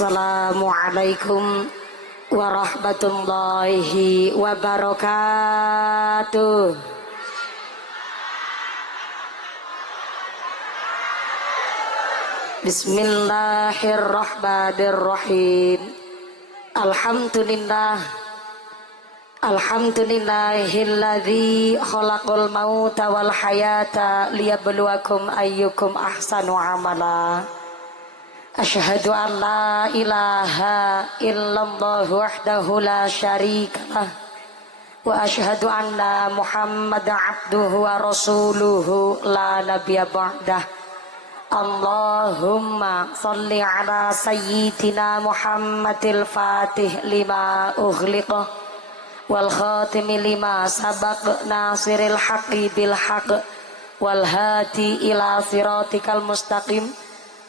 Assalamualaikum warahmatullahi wabarakatuh. Bismillahirrahmanirrahim. Alhamdulillahilladzi khalaqal mauta wal hayata liyabluwakum ayyukum ahsanu amala. Asyhadu an la ilaha illallah wahdahu la syarikalah wa asyhadu anna Muhammadan abduhu wa rasuluhu la nabiyya ba'dah. Allahumma shalli ala sayyidina Muhammadil fatih lima ughliqa wal khatimi lima sabaq nasiril haqqi bil haqq wal hadi ila siratikal mustaqim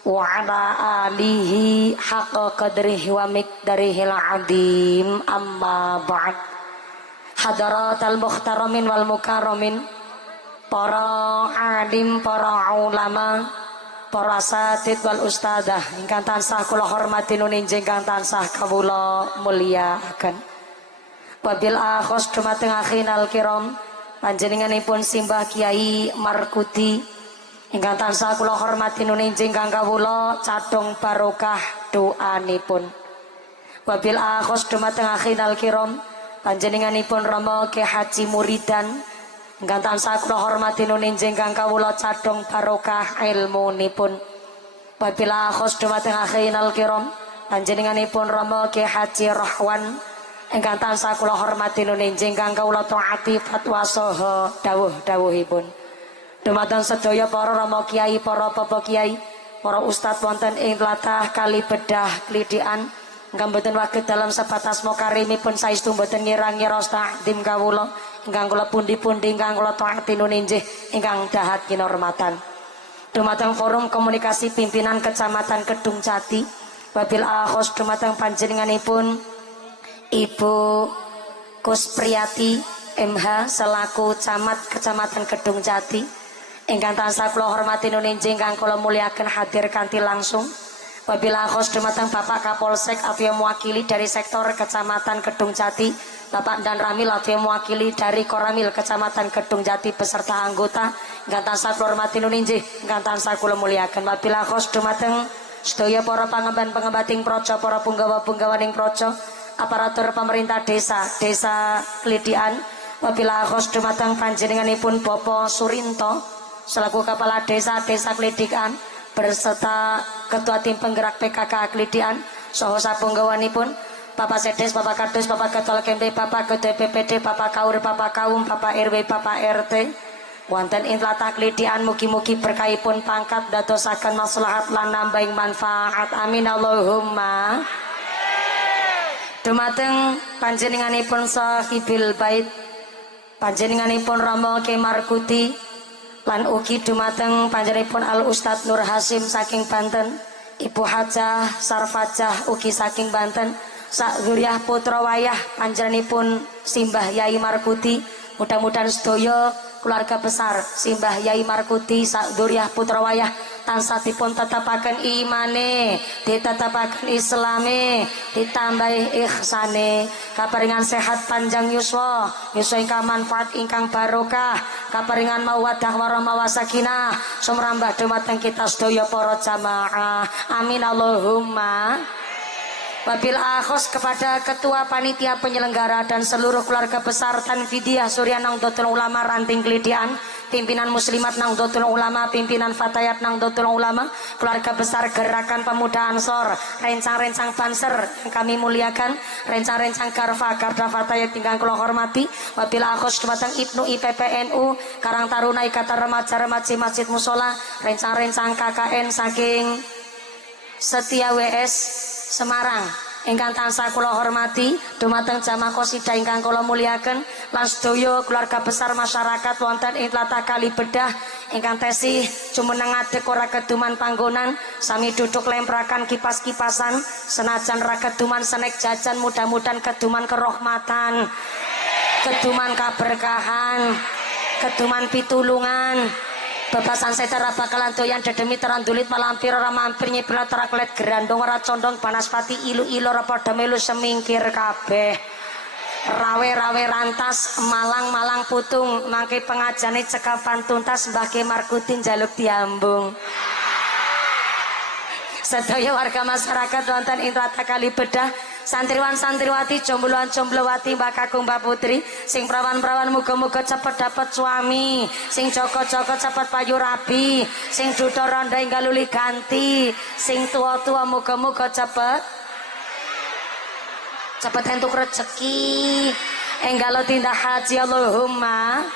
wa ala alihi haqqa qadrihi wa miqdarihil azim. Amma ba'd. Hadaratal mukhtaramin wal mukarramin, para alim, para ulama, para asatid wal ustadzah ingkang tansah kula hormati nuninjing ingkang tansah kawula mulyakaken. Wabil akhos dumateng akhinal kiram panjenenganipun simbah Kiai Markuti ingkang tansah kula hormati nuninjing ingkang kawula cadhong barokah doanipun. Wabil akhos dumateng akhinal kiram panjenenganipun Rama Ki Haji Muridan ingkang tansah kula hormati nuninjing ingkang kawula cadhong barokah ilmunipun. Wabil akhos dumateng akhinal kiram panjenenganipun Rama Ki Haji Rahwan ingkang tansah kula hormati nuninjing ingkang kawula taati fatwa saha dawuh-dawuhipun. Dumateng sedaya para rama kiai, para bapak kiai, para ustadz wonten ing tlatah Kalibedah Klidikan ingkang boten waget dalam sebatas makarimipun saestu boten ngira-ngira takdim kawula ingkang kula pundi-pundi ingkang kula taati nuninjih ingkang dahat kinurmatan. Dumateng forum komunikasi pimpinan Kecamatan Kedung Jati, wabil akhos dumateng panjenenganipun Ibu Kuspriyati MH selaku camat Kecamatan Kedung Jati ingkang tansah kula hormati nuninjing ingkang kula muliaken hadir kanthi langsung. Wabila khos dumateng Bapak Kapolsek atau mewakili dari sektor Kecamatan Kedung Jati, Bapak Dan Ramil atau mewakili dari Koramil Kecamatan Kedung Jati beserta anggota ingkang tansah kula hormati nuninjing ingkang tansah kula muliaken. Wabila khos dumateng sedaya para pangemban-pengembating proco, para punggawa-punggawaning proco, aparatur pemerintah desa Klidikan. Wabila khos dumateng panjenenganipun Bapak Surinto selaku kepala desa Klidikan berserta ketua tim penggerak PKK Klidikan saha sapunggawanipun Bapak Sedes, Bapak Kadus, Bapak Ketua KMP, Bapak Ketua PPD, Bapak Kaur, Bapak Kaum, Bapak RW, Bapak RT wonten ing tlatah Klidikan. Mugi-mugi berkahipun pangkat dadosaken maslahat lan nambahing manfaat. Amin Allahumma. Dumateng panjenenganipun sahibil bait, panjenenganipun Rama Ki Markuti lan ugi dumateng panjenenganipun Al Ustadz Nur Hasim saking Banten, Ibu Hajah Sarfajah ugi saking Banten, sak zuriyah putra wayah panjenenganipun Simbah Yai Markuti. Mudah-mudahan sedaya keluarga besar Simbah Yai Markuti sak zuriyah putra wayah tansah dipun tetapaken imane, ditetapaken islame, ditambahi ihsane, kaparingan sehat panjang yuswa ingkang manfaat ingkang barokah, kaparingan mawaddah warahmah wasakinah sumrambah dumateng kita sedaya para jamaah. Amin Allahumma. Wabil akhos kepada ketua panitia penyelenggara dan seluruh keluarga besar Tanfidiyah Surya Nahdlatul Ulama Ranting Klidikan, pimpinan Muslimat Nahdlatul Ulama, pimpinan Fatayat Nahdlatul Ulama, keluarga besar Gerakan Pemuda Ansor, rencang-rencang Banser yang kami muliakan, rencang-rencang Garda Fatayat ingkang kula hormati. Wabil akhos dumateng Ibnu IPPNU Karang Taruna Ikatan Remaja-Remaji Masjid Musola, rencang-rencang KKN saking Setia WS Semarang ingkang tansah kula hormati, dumateng jamaah qasidah ingkang kula muliaken lan sedaya keluarga besar masyarakat wonten ing tlatah Kalibedah ingkang tesih jumeneng ngadeg ora keduman panggonan sami duduk lemprakan kipas-kipasan senajan ra keduman senek jajan, mudah-mudahan keduman kerahmatan, keduman kaberkahan, keduman pitulungan, Bebasan setara bakalan doyan dedemi terandulit malampir ora mampir nyipira teraklet gerandong ora condong banaspati ilu-ilu ora padha melu semingkir kabeh. Rawe-rawe rantas malang-malang putung mangke pengajane cekapan tuntas Mbah Ki Markuti njaluk diambung. Sedaya warga masyarakat wonten ing Rata Kali Bedah, santriwan santriwati, jombloan jomblowati, mbak kakung mbak putri, sing prawan-prawan muga-muga cepet dapat suami, sing joko-joko cepet payu rabi, sing duda ronda hingga luli ganti, sing tua-tua muga-muga cepet entuk rezeki, enggalo tindak haji Allahumma.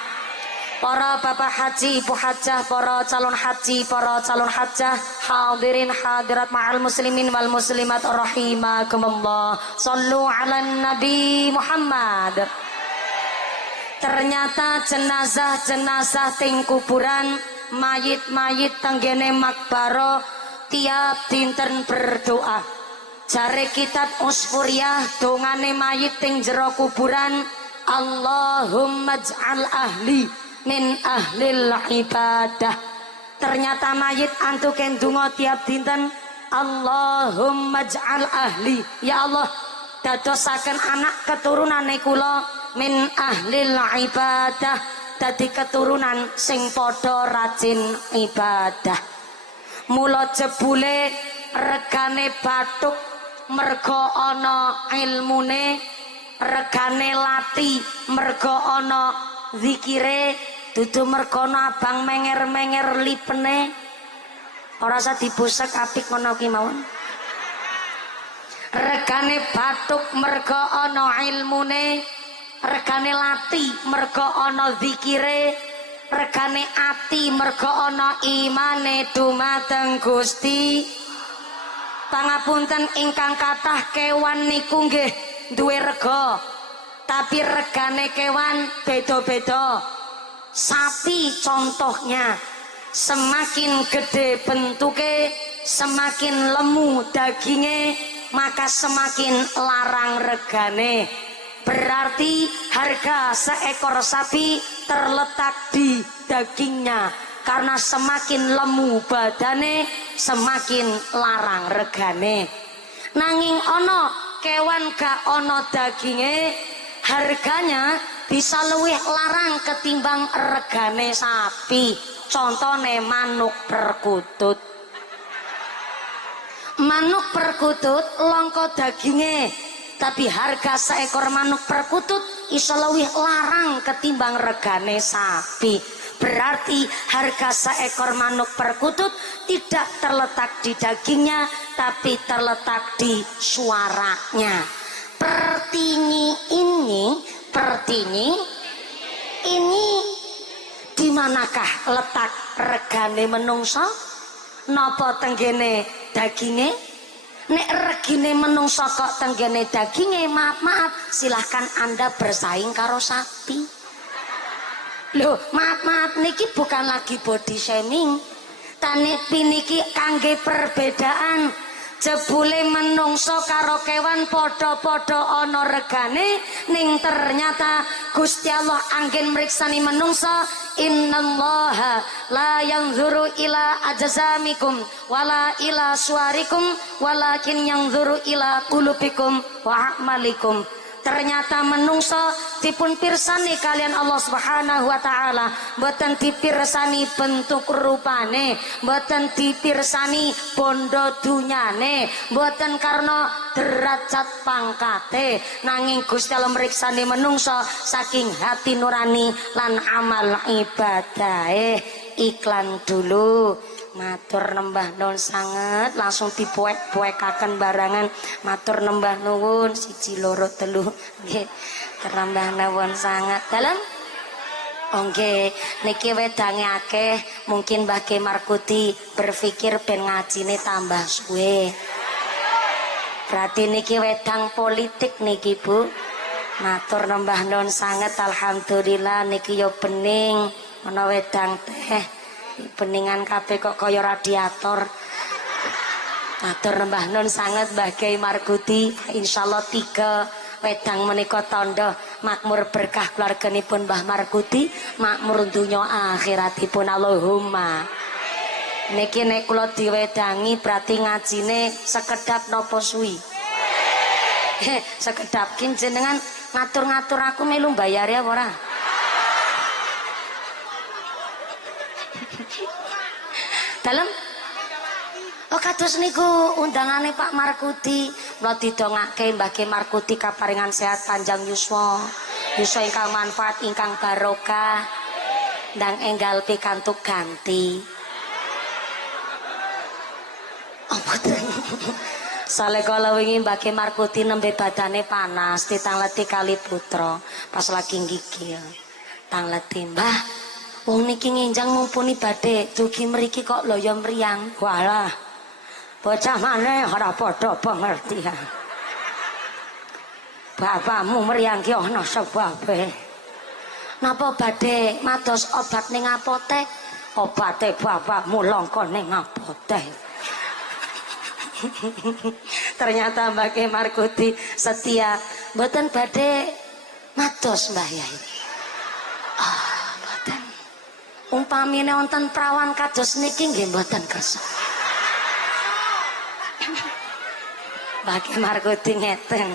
Para bapak haji, ibu hajah, para calon haji, para calon hajah, hadirin hadirat ma'al muslimin wal muslimat rahimakumullah. Sallu ala Nabi Muhammad. Ternyata jenazah-jenazah ting kuburan, mayit-mayit tenggene makbaro tiap dinten berdoa. Jare kitab Usfuriyah dongane mayit ting jero kuburan, Allahumma ij'al ahli min ahlil ibadah. Ternyata mayit antuken donga tiap dinten, Allahumma ij'al ahli, ya Allah dadosaken anak keturunane kula min ahlil ibadah, dadi keturunan sing padha rajin ibadah. Mula jebule regane bathuk merga ana ilmune, regane lati merga ana zikire, dudu mergono abang menger-menger lipene ora usah dibusek apik ngono ki mawon. Regane bathuk merga ana ilmune, regane lati merga ana zikire, regane ati merga ana imane dumateng Gusti. Pangapunten ingkang kathah kewan niku nggih duwe rega, tapi regane kewan beda-beda. Sapi contohnya, semakin gede bentuke, semakin lemu daginge, maka semakin larang regane. Berarti harga seekor sapi terletak di dagingnya, karena semakin lemu badane semakin larang regane. Nanging ono kewan gak ono daginge, harganya bisa luwih larang ketimbang regane sapi. Contone manuk perkutut. Manuk perkutut longko daginge, tapi harga seekor manuk perkutut iso luwih larang ketimbang regane sapi. Berarti harga seekor manuk perkutut tidak terletak di dagingnya, tapi terletak di suaranya. Pertinyi ini di manakah letak regane menungso? Napa tenggene daginge? Nek regine menungso kok tenggene daginge, maaf silahkan Anda bersaing karo sapi. Loh, maaf niki bukan lagi body shaming. Tanipi niki kangge perbedaan. Jebule menungso karo kewan podo-podo ono regane, ning ternyata Gusti Allah anggen mriksani menungso. Innallaha la yanzuru ila ajzamikum wala ila suwarikum walakin yanzuru ila qulubikum wa a'malikum. Ternyata menungso dipun pirsani kalian Allah Subhanahu wa taala, mboten dipirsani bentuk rupane, mboten dipirsani bondo dunyane, mboten karena derajat pangkate, nanging Gusti Allah mriksani menungso saking hati nurani lan amal ibadah. Iklan dulu. Matur nembah nuwun sanget, langsung dipoek-poekaken barangan. Matur nembah nuwun 1 2 3 nggih. Terambah nuwun sanget. Dalem? Nggih, niki wedange akeh, mungkin Mbah Ki Markuti berpikir ben ngajine tambah suwe. Berarti niki wedang politik niki, Bu. Matur nembah nuwun sanget, alhamdulillah niki yo bening ana wedang teh. Beningan kabeh kok kaya radiator. Matur nembah nuwun sanget Mbah Ki Markuti. Insyaallah 3 wedang menika tandha makmur berkah keluarganipun Mbah Markuti, makmur donya akhiratipun. Allahumma. Niki nek kula diwedangi berarti ngajine sekedap napa suwi? Sekedap kin jenengan ngatur-ngatur aku melu mbayar ya ora? Dalem oh kados niku undangane Pak Markuti, kula didongake Mbah Markuti kaparingan sehat panjang yuswa, yuswa ingkang manfaat ingkang barokah, ndang enggal pikantuk ganti. Oh boten. Soale kala wingi Mbah Markuti nembe badane panas, ditangleti kali putra, pas lagi gigil. Tangleti, "Mbah, wong niki nginjang mumpuni badhe dugi mriki kok loyo mriyang." Walah. Bocah maneh ora padha pengertian. Bapakmu mriyang ki ana sebabe. Napa badhe mados obat ning apotek? Obate bapakmu langka ning apotek. Ternyata Mbah Markuti setia, mboten badhe mados Mbah Yai. Mboten. Umpamine wonten prawan kados niki nggih mboten kersa. Mbah Markuti ngeten.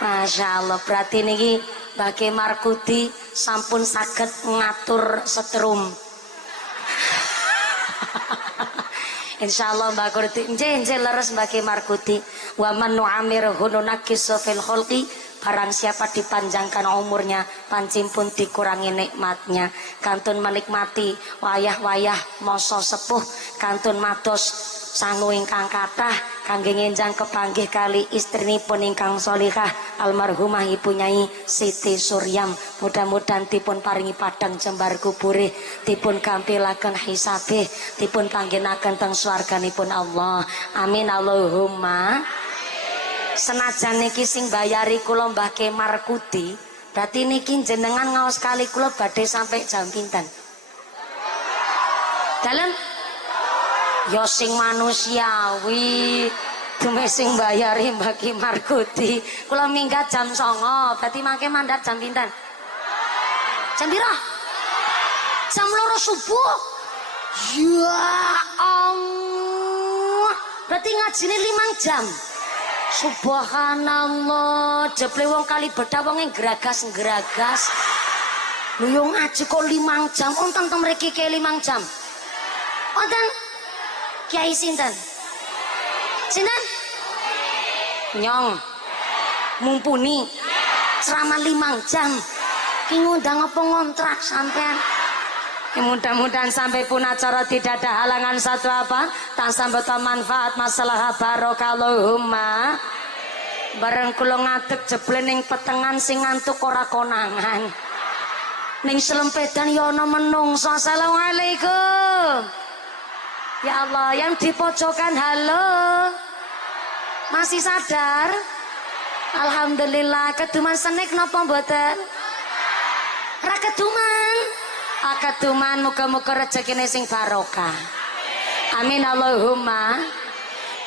Masya Allah, berarti niki Mbah Markuti sampun saged ngatur setrum. Insyaallah Mbah Markuti njenje leres Mbah Markuti. Wa man nu'amirhu nunakkisu fil khulqi, barang siapa dipanjangkan umurnya pancen pun dikurangi nikmatnya. Kantun menikmati wayah-wayah masa sepuh, kantun mados sangu ingkang kathah kangge ngenjang kepanggih kali istrinipun ingkang sholihah almarhumah Ibu Nyai Siti Suryam. Mudah-mudahan dipun paringi padang jembar kubure, dipun gampilaken hisabe, dipun panggenaken teng swarganipun Allah. Amin Allahumma. Senajan niki sing bayari kula Mbah Markuti, berarti niki jenengan ngaos kali kula badhe sampai jam pinten? Dalem ya sing manusiawi, dume sing bayari Mbah Markuti. Kula minggat jam 09.00, berarti mangke mandhat jam pinten? Jam pira? Jam 2 subuh. Ya Allah. Berarti ngajine 5 jam. Subhanallah, jeble wong kali bedah wong geragas-geragas. Lho yo ngaji kok 5 jam, wonten teng mriki ke 5 jam. Wonten Kiai sinten? Sinten? Nyong. Mumpuni. Ceramah 5 jam. Ki ngundang apa ngontrak sampean? Mudah-mudahan sampai pun acara tidak ada halangan satu apa, tansah beto manfaat masalah barokah. Allahumma. Bareng kula ngadeg jeble ning petengan sing ngantuk ora konangan. Ning selempedan ya ana menungso. Assalamualaikum. Ya Allah, yang di pojokan halo. Masih sadar? Alhamdulillah. Keduman senek napa mboten? Ra keduman. Akaduman muga-muga rezekine sing barokah. Amin Allahumma.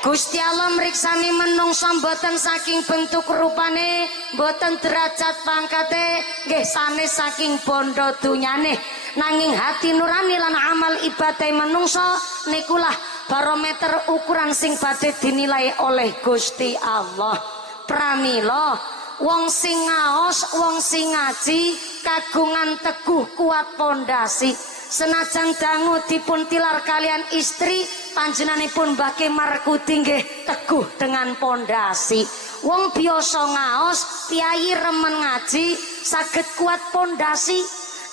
Gusti Allah mriksani menungso mboten saking bentuk rupane, mboten derajat pangkate, nggih sanes saking bondo dunyane, nanging hati nurani lan amal ibadah menungso nikulah barometer ukuran sing badhe dinilai oleh Gusti Allah. Pramila wong sing ngaos, wong sing ngaji kagungan teguh kuat pondasi. Senajan dangu dipun tilar kalian istri, panjenenganipun Mbah Markuti nggih teguh dengan pondasi. Wong biasa ngaos, piyai remen ngaji, saged kuat pondasi.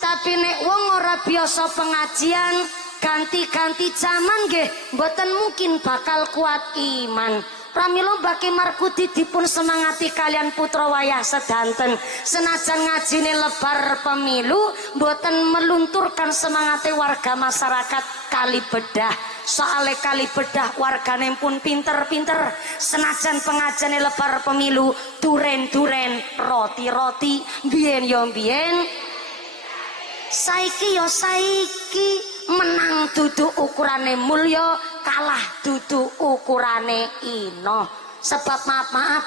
Tapi nek wong ora biasa pengajian, ganti-ganti zaman nggih mboten mungkin bakal kuat iman. Pramila Mbah Markuti dipun semangati kalian putra wayah sedanten. Senajan ngajine lebar pemilu, mboten melunturkan semangate warga masyarakat kali bedah. Soale kali bedah wargane pun pinter-pinter. Senajan pengajane lebar pemilu, duren-duren, roti-roti, biyen yo biyen, saiki yo saiki, menang dudu ukurane mulya, kalah dudu ukurane ino. Sebab maaf-maaf,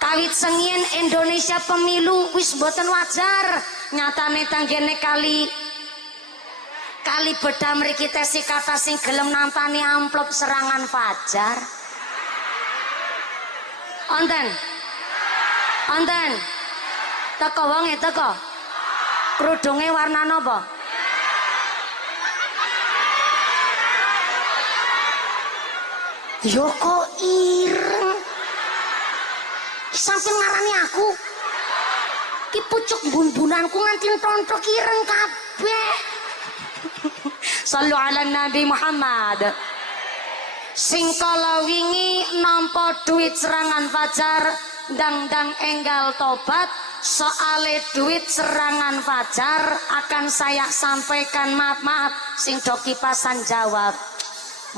Kawit sengien Indonesia pemilu wis boten wajar. Nyatane tanggene kali beda mriki tesi kata sing gelem nampani amplop serangan fajar. Onten. Teko wonge teko. Kerudunge warna napa? Yo kok ireng. Sampai ngarani aku. Ki pucuk bun-bunanku nganti tontok ireng kabeh. Sallu ala Nabi Muhammad. Sing kala wingi nampa duit serangan fajar ndang enggal tobat. Soale duit serangan fajar akan saya sampaikan. Maaf sing do kipasan jawab.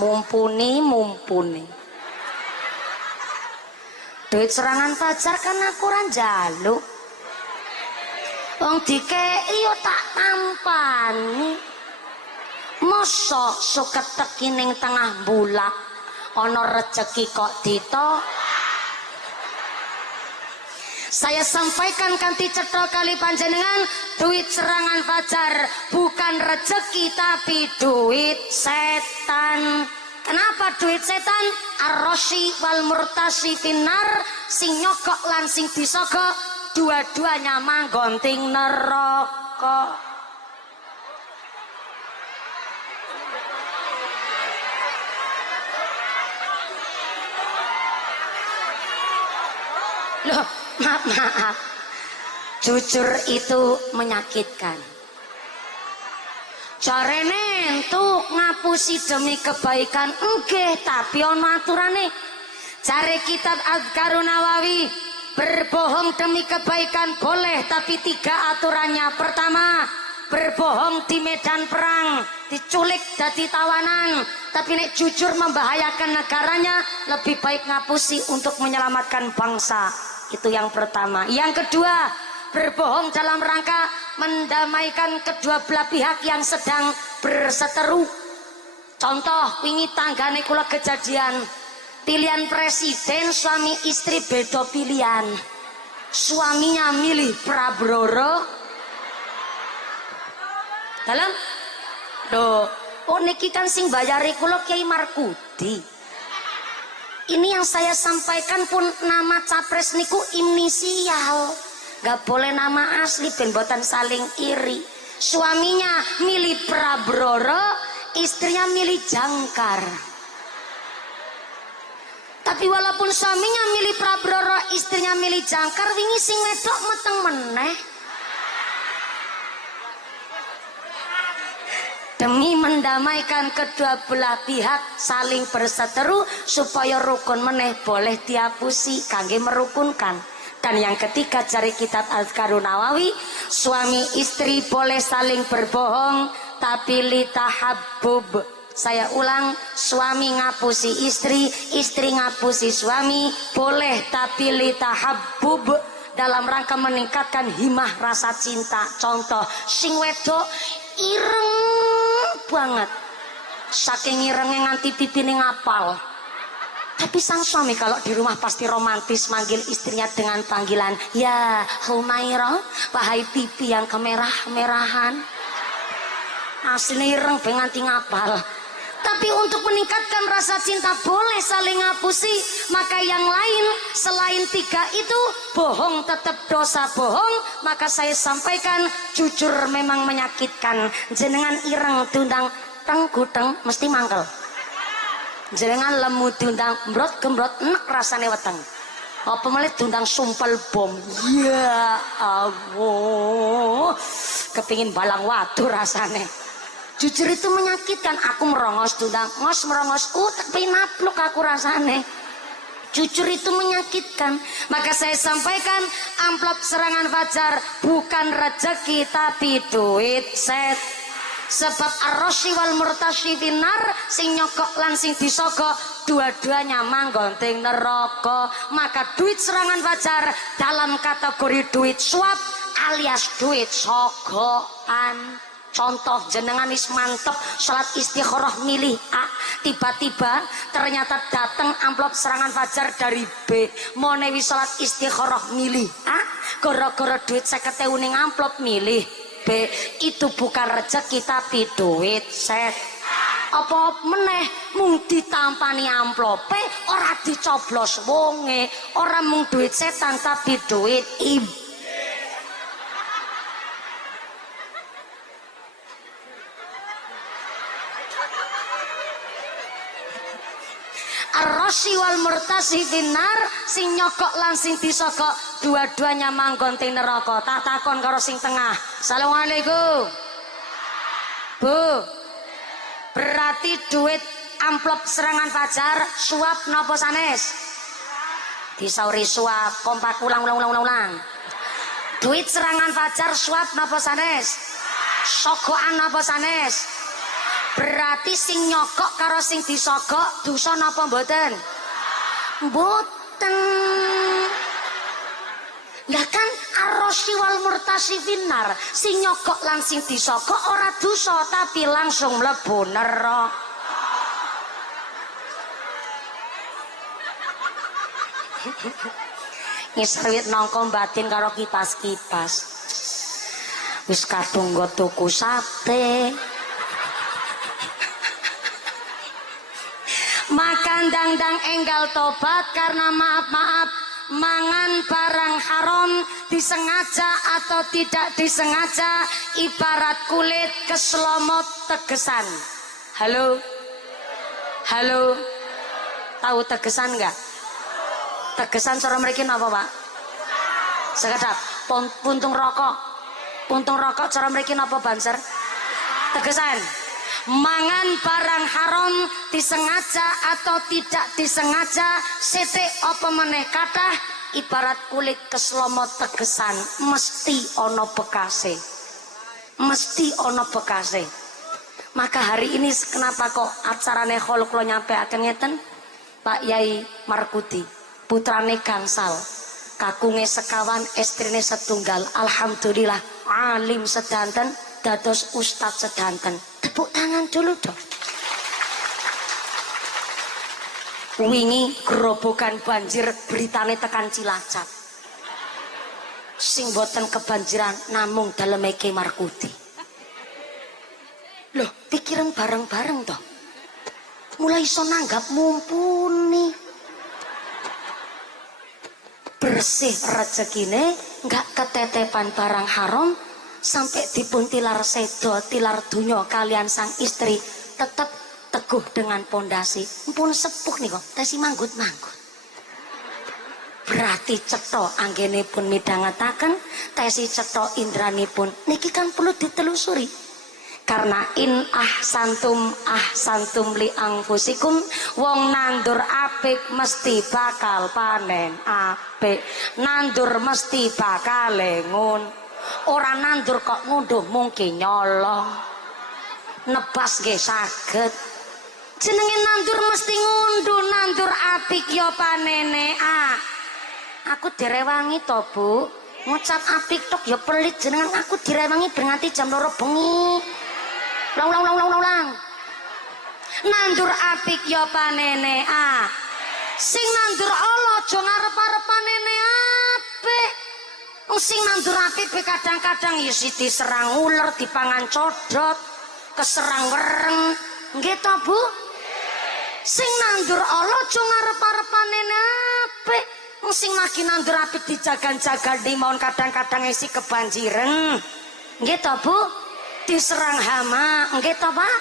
Mumpuni duit serangan fajar kan aku ora njaluk. Wong dikeki yo tak tampani. Mosok suket teki ning tengah bulak ana rejeki kok dito. Saya sampaikan kanthi cetha kali panjenengan, duit serangan fajar bukan rejeki tapi duit setan. Kenapa duit setan? Ar-Rashi wal murtashi finnar, sing nyogok lan sing disogok dua-duanya manggonting neraka. Loh, maaf. Jujur itu menyakitkan. Carane entuk ngapusi demi kebaikan nggih, tapi ana aturane. Cari kitab Adhkarun Nawawi, berbohong demi kebaikan boleh, tapi 3 aturannya. Pertama, berbohong di medan perang, diculik jadi tawanan, tapi nek jujur membahayakan negaranya, lebih baik ngapusi untuk menyelamatkan bangsa. Itu yang pertama. Yang kedua, berbohong dalam rangka mendamaikan kedua belah pihak yang sedang berseteru. Contoh, wingi tanggane kula kejadian pilihan presiden, suami istri beda pilihan. Suaminya milih Prabowo. Dalam oh niki kan sing bayari kula Kiai Markudi. Ini yang saya sampaikan pun nama capres niku inisial. Gak boleh nama asli ben boten saling iri. Suaminya milih Prabowo, istrinya milih Jangkar. Tapi walaupun suaminya milih Prabowo, istrinya milih Jangkar, wingi sing wedok meteng meneh. Demi mendamaikan kedua belah pihak saling berseteru supaya rukun meneh boleh diapusi kangge merukunkan. Dan yang ketiga, cari kitab Adhkarun Nawawi, suami istri boleh saling berbohong tapi litahabbub. Saya ulang, suami ngapusi istri, istri ngapusi suami boleh tapi litahabbub, dalam rangka meningkatkan himah rasa cinta. Contoh, sing wedok ireng banget, saking irengnya nganti pipine ngapal. Tapi sang suami kalau di rumah pasti romantis, manggil istrinya dengan panggilan ya Humairah, wahai pipi yang kemerah-merahan. Asli ireng nganti ngapal. Tapi untuk meningkatkan rasa cinta boleh saling ngapusi. Maka yang lain selain 3 itu, bohong tetap dosa bohong. Maka saya sampaikan, jujur memang menyakitkan. Jenengan ireng diundang teng mesti mangkel. Jenengan lemu diundang gembrot enak rasane weteng. Apa malah diundang sumpel bom. Ya Allah, kepingin balang watu rasane. Jujur itu menyakitkan. Aku merongos diundang merongos, tapi napluk aku rasane. Jujur itu menyakitkan. Maka saya sampaikan, amplop serangan fajar bukan rezeki tapi duit set. Sebab ar-Rashi wal murtashi finnar, sing nyokok lan sing disogok dua-duanya manggonting neraka. Maka duit serangan fajar dalam kategori duit suap alias duit sogokan. Contoh jenengan is mantep salat istikharah milih A, tiba-tiba ternyata datang amplop serangan fajar dari B. Mau newi salat istikharah milih A, gara-gara duit 50.000 ning amplop milih B. Itu bukan rezeki tapi duit set. Apa meneh mung ditampani amplope, ora dicoblos wonge, ora mung duit setan tapi duit ibu. Ar-Rashi wal murtasi finnar, sing nyokok lan sing disogok dua-duanya manggon teng neraka. Tak takon karo sing tengah. Assalamualaikum. Bu. Berarti duit amplop serangan fajar suap napa sanes? Disauri suap, kompak ulang. Duit serangan fajar suap napa sanes? Sogokan napa sanes? Berarti sing nyokok karo sing disogok dosa napa mboten? Mboten. Lah kan ar-Rashi wal murtasi finnar, sing nyokok lan sing disogok ora dosa tapi langsung mlebu neraka. Ngisrit nongko batin karo kipas-kipas. Wis kadung nggo tuku sate. Makan dangdang enggal tobat karena maaf mangan barang haram disengaja atau tidak disengaja ibarat kulit keselomot tegesan. Halo tahu tegesan enggak? Tegesan cara mriki napa Pak? Sekedap puntung rokok cara mriki napa Banser? Tegesan mangan barang haram disengaja atau tidak disengaja sithik apa meneh kathah ibarat kulit keslomot tegesan mesti ana bekase. Maka hari ini kenapa kok acarane khol kula nyampeaken ngeten? Pak Yai Markuti putrane gangsal kakunge sekawan istrine setunggal, alhamdulillah alim sedanten dados ustadz sedanten. Tepuk tangan dulu dong. Wingi gerobokan banjir beritane tekan Cilacap. Sing boten kebanjiran namung daleme Ki Markuti. Loh, pikiran bareng-bareng toh. Mulai iso nanggap mumpuni. Bersih rezekine, enggak ketetepan barang haram. Sampai dipun tilar sedo, tilar dunyo kalian sang istri tetap teguh dengan pondasi. Mpun sepuh nih kok, tesi manggut-manggut. Berarti cetha anggenipun midhangetaken, tesi cetha indranipun niki kan perlu ditelusuri. Karena in ahsantum li anfusikum, wong nandur apik mesti bakal panen apik. Nandur mesti bakal ngun. Ora nandur kok ngunduh mungkin nyolong. Nebas nggih saged. Jenenge nandur mesti ngunduh, nandur apik ya panene. Aku direwangi to, Bu. Ngucap apik tok ya pelit jenengan aku direwangi berarti jam 2 bengi. Ulang. Nandur apik ya panene. Sing nandur Allah aja ngarep-arep panene apik. Sing nandur apik kadang-kadang ya siti serang ular, dipangan codot, keserang wereng. Nggih to, Bu? Sing nandur Allah aja ngarep-arep panene apik. Sing lagi nandur apik dijagan-jagan di mohon kadang-kadang isi kebanjiran. Nggih to, Bu? Diserang hama. Nggih to, Pak?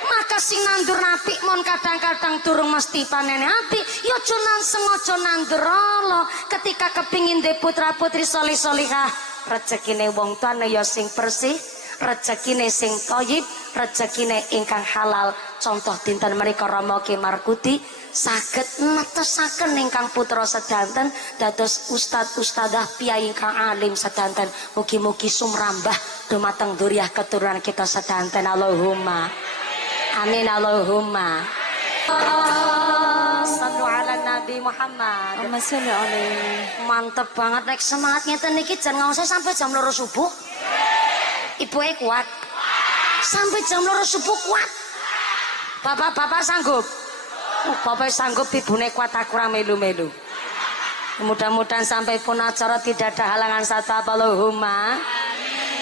Maka sing nandur apik mon kadang-kadang durung mesti panene apik. Ya aja sengaja nandur Allah. Ketika kepingin de putra-putri solih-solihah, rezekine wong tuane ya sing bersih, rezekine sing thayyib, rezekine ingkang halal. Contoh dinten menika Rama Ki Markuti saged netesaken ingkang putra sedanten dados ustad-ustadah piyai ingkang alim sedanten. Mugi-mugi sumrambah dumateng dzurriyyah keturunan kita sedanten. Allahumma amin Allahumma. Sallu ala Nabi Muhammad. Mantep banget nek semangat ngeten niki jan ngawase sampai jam 2 subuh. Ibuke kuat. Sampai jam 2 subuh kuat. Bapak sanggup? Bapak sanggup, ibune kuat, aku ora melu-melu. Mudah-mudahan sampai pun acara tidak ada halangan satu apa Allahumma.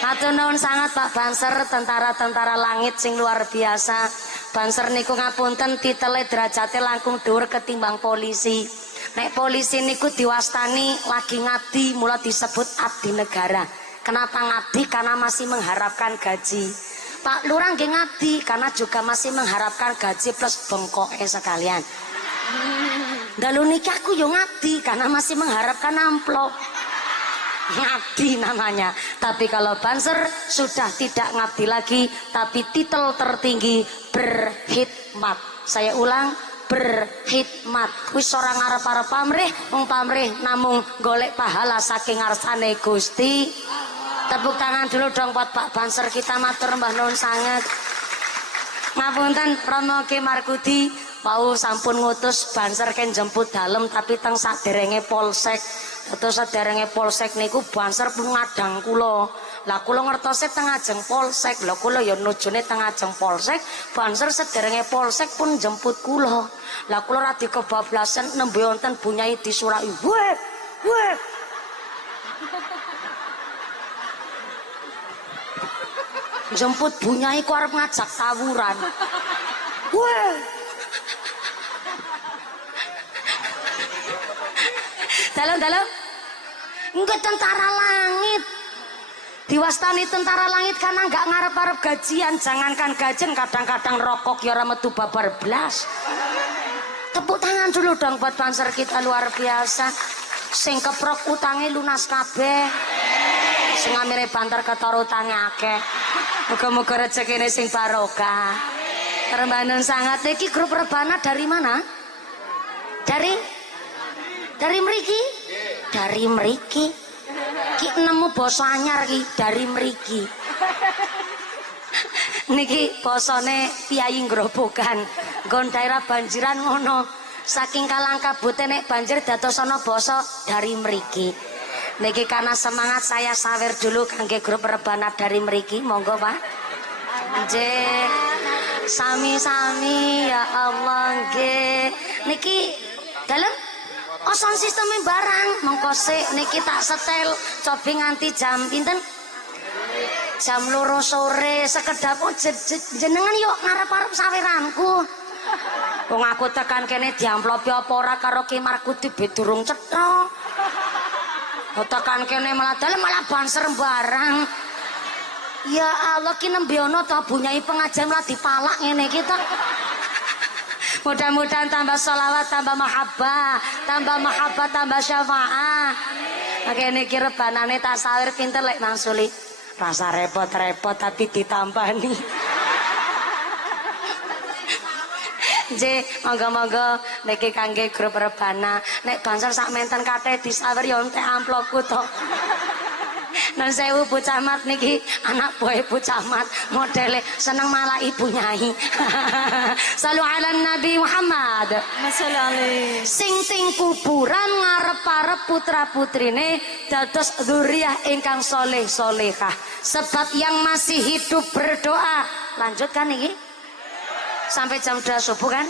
Matur nuwun sangat Pak Banser, tentara-tentara langit sing luar biasa. Banser niku ngapunten titele derajate langkung dhuwur ketimbang polisi. Nek polisi niku diwastani lagi ngabdi mula disebut abdi negara. Kenapa ngabdi? Karena masih mengharapkan gaji. Pak Lurah nggih ngabdi karena juga masih mengharapkan gaji plus bengkoke sekalian. Dalu niki aku yo ngabdi karena masih mengharapkan amplop. Ngabdi namanya. Tapi kalau Banser sudah tidak ngabdi lagi, tapi titel tertinggi berkhidmat. Saya ulang, berkhidmat. Wis ora ngarep-arep pamrih, wong pamrih namung golek pahala saking ngarsane Gusti. Tepuk tangan dulu dong buat Pak Banser, kita matur mbah nuwun sanget. Ngapunten Romo Ki Markudi mau sampun ngutus Banser ken jemput dalem tapi teng saderenge polsek. Terus saderenge polsek niku Banser pun ngadang kula. Lah kula ngertose teng ajeng polsek. Lah kula ya nujune teng ajeng polsek. Banser saderenge polsek pun jemput kula. Lah kula ra dikebablasan nembe wonten bunyai disurai. Weh, weh. Jemput bunyai ku arep ngajak tawuran. Weh. Dalam enggak tentara langit diwastani tentara langit karena enggak ngarep-arep gajian. Jangankan gajian, kadang-kadang rokok ya ora metu babar blas. Tepuk tangan dulu dong buat Banser kita, luar biasa. Sing keprok utange lunas kabeh, sing amire banter ketara utange akeh. Muga-muga rezekine sing barokah. Terbangun sangat. Iki grup rebana dari mana? Dari mriki? Dari mriki. Ki nemu basa anyar ki dari mriki. Niki basane Piyayi Grobogan. Nggon daerah banjiran ngono. Saking kalang kabute nek banjir dadosana basa dari mriki. Niki karena semangat saya sawer dulu kangge grup rebana dari mriki. Monggo Pak. Nggih. Sami-sami ya Allah nggih. Niki dalem oson sistemnya barang mongko sik niki tak setel cobi nganti jam pinten? Jam 2 sore sekedap. Jenengan yuk ngarep-arep saweranku. Wong aku tekan kene diamplopi apa ora karo Ki Markudi durung cetha. Tekan kene malah dalem malah Banser barang. Ya Allah ki nembe ana ta bunyai pengajian malah dipalak ngene iki ta. Mudah-mudahan tambah sholawat, tambah mahabbah, tambah syafaat. Oke niki rebanane tak sawer pinter lek Nang Suli. Rasa repot-repot tapi ditambani. J, monggo-monggo niki kangge grup rebana. Nek Banser sak menten kate disawer ya entek amplopku to. Nan sewu Bu Camat niki anak buah Bu Camat modele seneng malah ibu nyai. Salu ala Nabi Muhammad. Masalale. Sing kuburan ngarep-arep putra-putrine dados dzurriyyah ingkang soleh solehah. Sebab yang masih hidup berdoa. Lanjutkan niki. Sampai jam 2 subuh kan?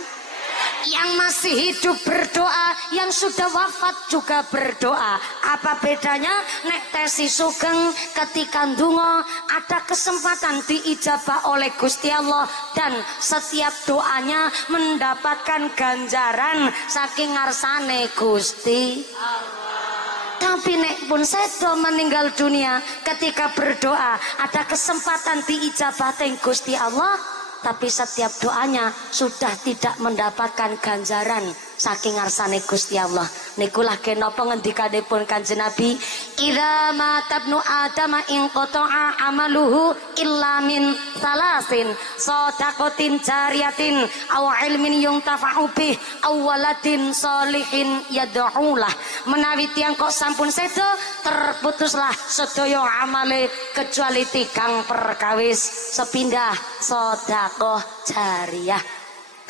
Yang masih hidup berdoa, yang sudah wafat juga berdoa. Apa bedanya? Nek tesi sugeng ketika ndonga ada kesempatan diijabah oleh Gusti Allah dan setiap doanya mendapatkan ganjaran saking ngarsane Gusti Allah. Tapi nek pun sedo meninggal dunia ketika berdoa ada kesempatan diijabah teng Gusti Allah, tapi setiap doanya sudah tidak mendapatkan ganjaran saking ngarsane Gusti Allah. Nikulah kenapa ngendikanipun Kanjeng Nabi, idza matabnu adama in qata'a amaluhu illa min salasin shadaqatin jariyatin aw ilmin yuntafa'u bih aw waladin sholihin yad'ulah. Menawi tiyang kok sampun sedo terputuslah sedaya amale kecuali 3 perkawis sepindah sedekah jariyah.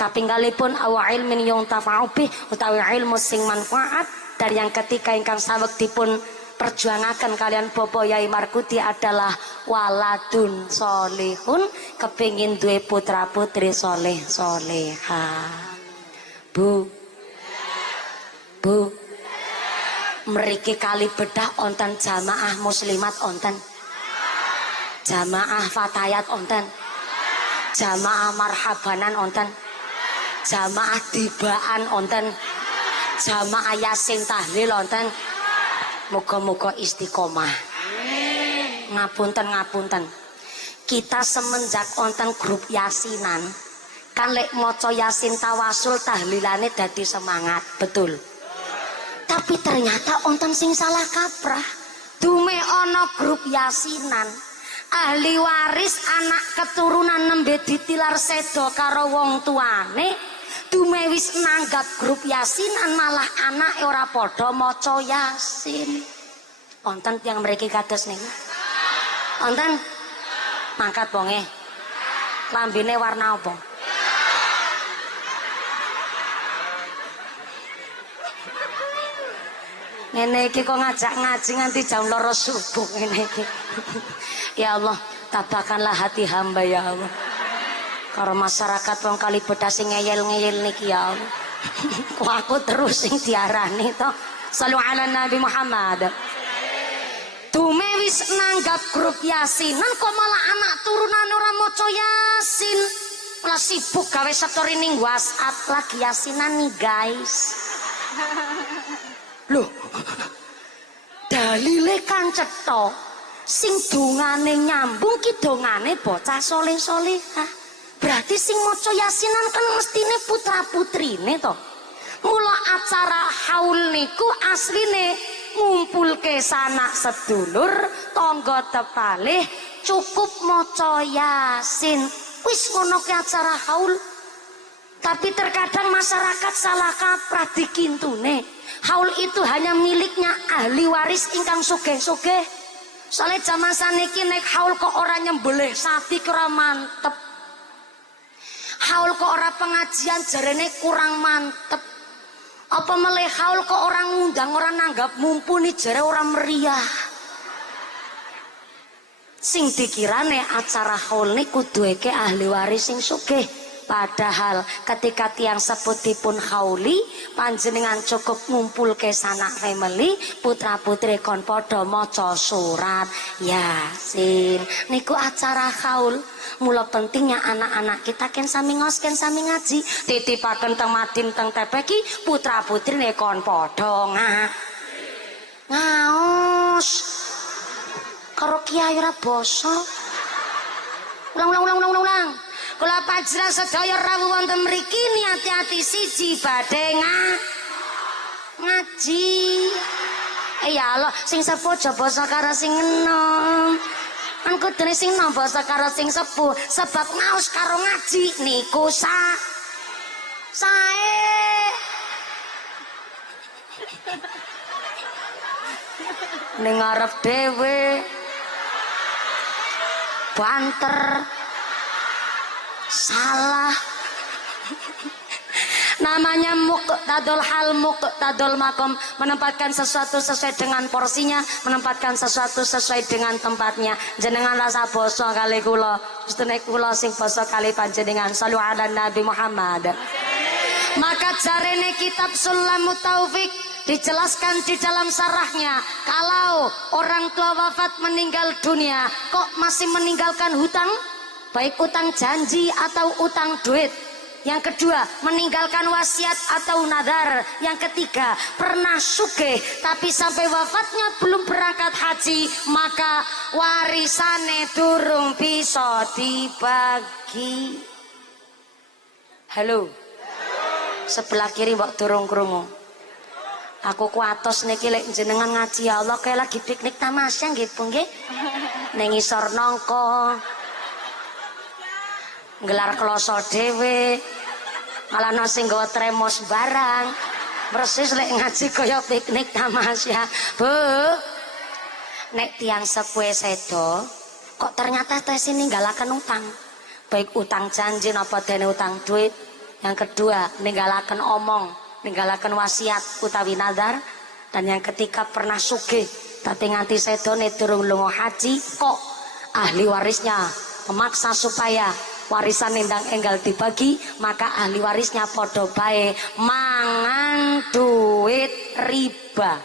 Kapinggalipun awa ilmin yuntafa'u bih utawi ilmu sing manfaat dari yang ketika ingkang sawektipun perjuangaken kalian Bobo Yai Markuti adalah waladun solihun, kepingin duwe putra putri soleh soleha. Bu mriki kali bedah onten jamaah muslimat onten, jamaah fatayat onten, jamaah marhabanan onten, jamaah tibaan onten, jamaah yasin tahlil onten. Moga-moga istiqomah. Ngapunten. Kita semenjak onten grup yasinan kan lek maca yasin tawasul tahlilane dadi semangat, betul. Tapi ternyata onten sing salah kaprah. Dume ana grup yasinan, ahli waris anak keturunan nembe ditilar sedo karo wong tuane, dume wis nanggap grup yasinan malah anak ora padha maca yasin. Onten tiyang mriki kados niku. Onten mangkat bonge. Lambene warna apa? Ngene iki kok ngajak ngaji nganti jam 2 subuh ngene iki. Ya Allah, tabahkanlah hati hamba ya Allah. Karo masyarakat wong kali bedah sing ngeyel-ngeyel niki ya Allah. Kok aku terus sing diarani to. Shallu ala Nabi Muhammad. Dume wis nanggap grup yasinan kok malah anak turunan ora maca yasin. Malah sibuk gawe story ning WhatsApp lagi yasinan nih guys. Loh, dalile kan cetha sing dongane nyambung ki dongane bocah soleh-solehah. Berarti sing maca yasinan kan mestine putra-putrine to. Mula acara haul niku asline ngumpulke sanak sedulur, tangga tepalih cukup maca yasin. Wis ngono ke acara haul. Tapi terkadang masyarakat salah kaprah dikintune. Haul itu hanya miliknya ahli waris ingkang sugih-sugih. Soalnya zaman saniki naik haul kok orang nyembelih sapi kira mantep. Haul kok orang pengajian jarene kurang mantep. Apa meleh haul kok orang ngundang orang nanggap mumpuni jare orang meriah. Sing dikirane acara haul niku duweke ahli waris sing sugih. Padahal ketika tiang seputipun hauli panjenengan cukup ngumpul ke sanak family putra putri kon podo maca surat yasin niku acara haul. Mula pentingnya anak-anak kita ken sami ngos ken sami ngaji titipaken teng madin teng tepeki putra putri ne kon podo ngaos karo kiai ora basa. Ulang. Kula panjenengan sedaya rawuh wonten mriki niati-ati siji badhe ngaji. Ya Allah, sing sepuh aja basa karo sing enom. Kan kudune sing enom basa karo sing sepuh, sebab ngaos karo ngaji niku sae. Ning ngarep dhewe banter salah. Namanya muqtadul hal muqtadul makom, menempatkan sesuatu sesuai dengan porsinya, menempatkan sesuatu sesuai dengan tempatnya. Jenengan rasa basa kali kula, justune kula sing basa kali panjenengan. Shallu ala Nabi Muhammad. Maka jarene kitab Sulamut Taufik dijelaskan di dalam sarahnya, kalau orang tua wafat meninggal dunia kok masih meninggalkan hutang, baik utang janji atau utang duit. Yang kedua, meninggalkan wasiat atau nadar. Yang ketiga, pernah sugih tapi sampai wafatnya belum berangkat haji, maka warisane durung bisa dibagi. Halo, sebelah kiri mbok durung krungu. Aku kuatos niki lek jenengan ngaji ya Allah kayak lagi piknik tamasya nggih Bu nggih. Ning isor nongko gelar kloso dhewe malah no sing nggawa tremos barang persis lek ngaji kaya piknik tamasya. Bu, nek tiang sepuh sedo kok ternyata tesi ninggalaken utang, baik utang janji napa dene utang duit. Yang kedua, ninggalaken omong, ninggalaken wasiat utawi nadar. Dan yang ketiga, pernah sugih tapi nganti sedone durung lunga haji kok ahli warisnya memaksa supaya warisan nendang enggal dibagi, maka ahli warisnya podo bae mangan duit riba.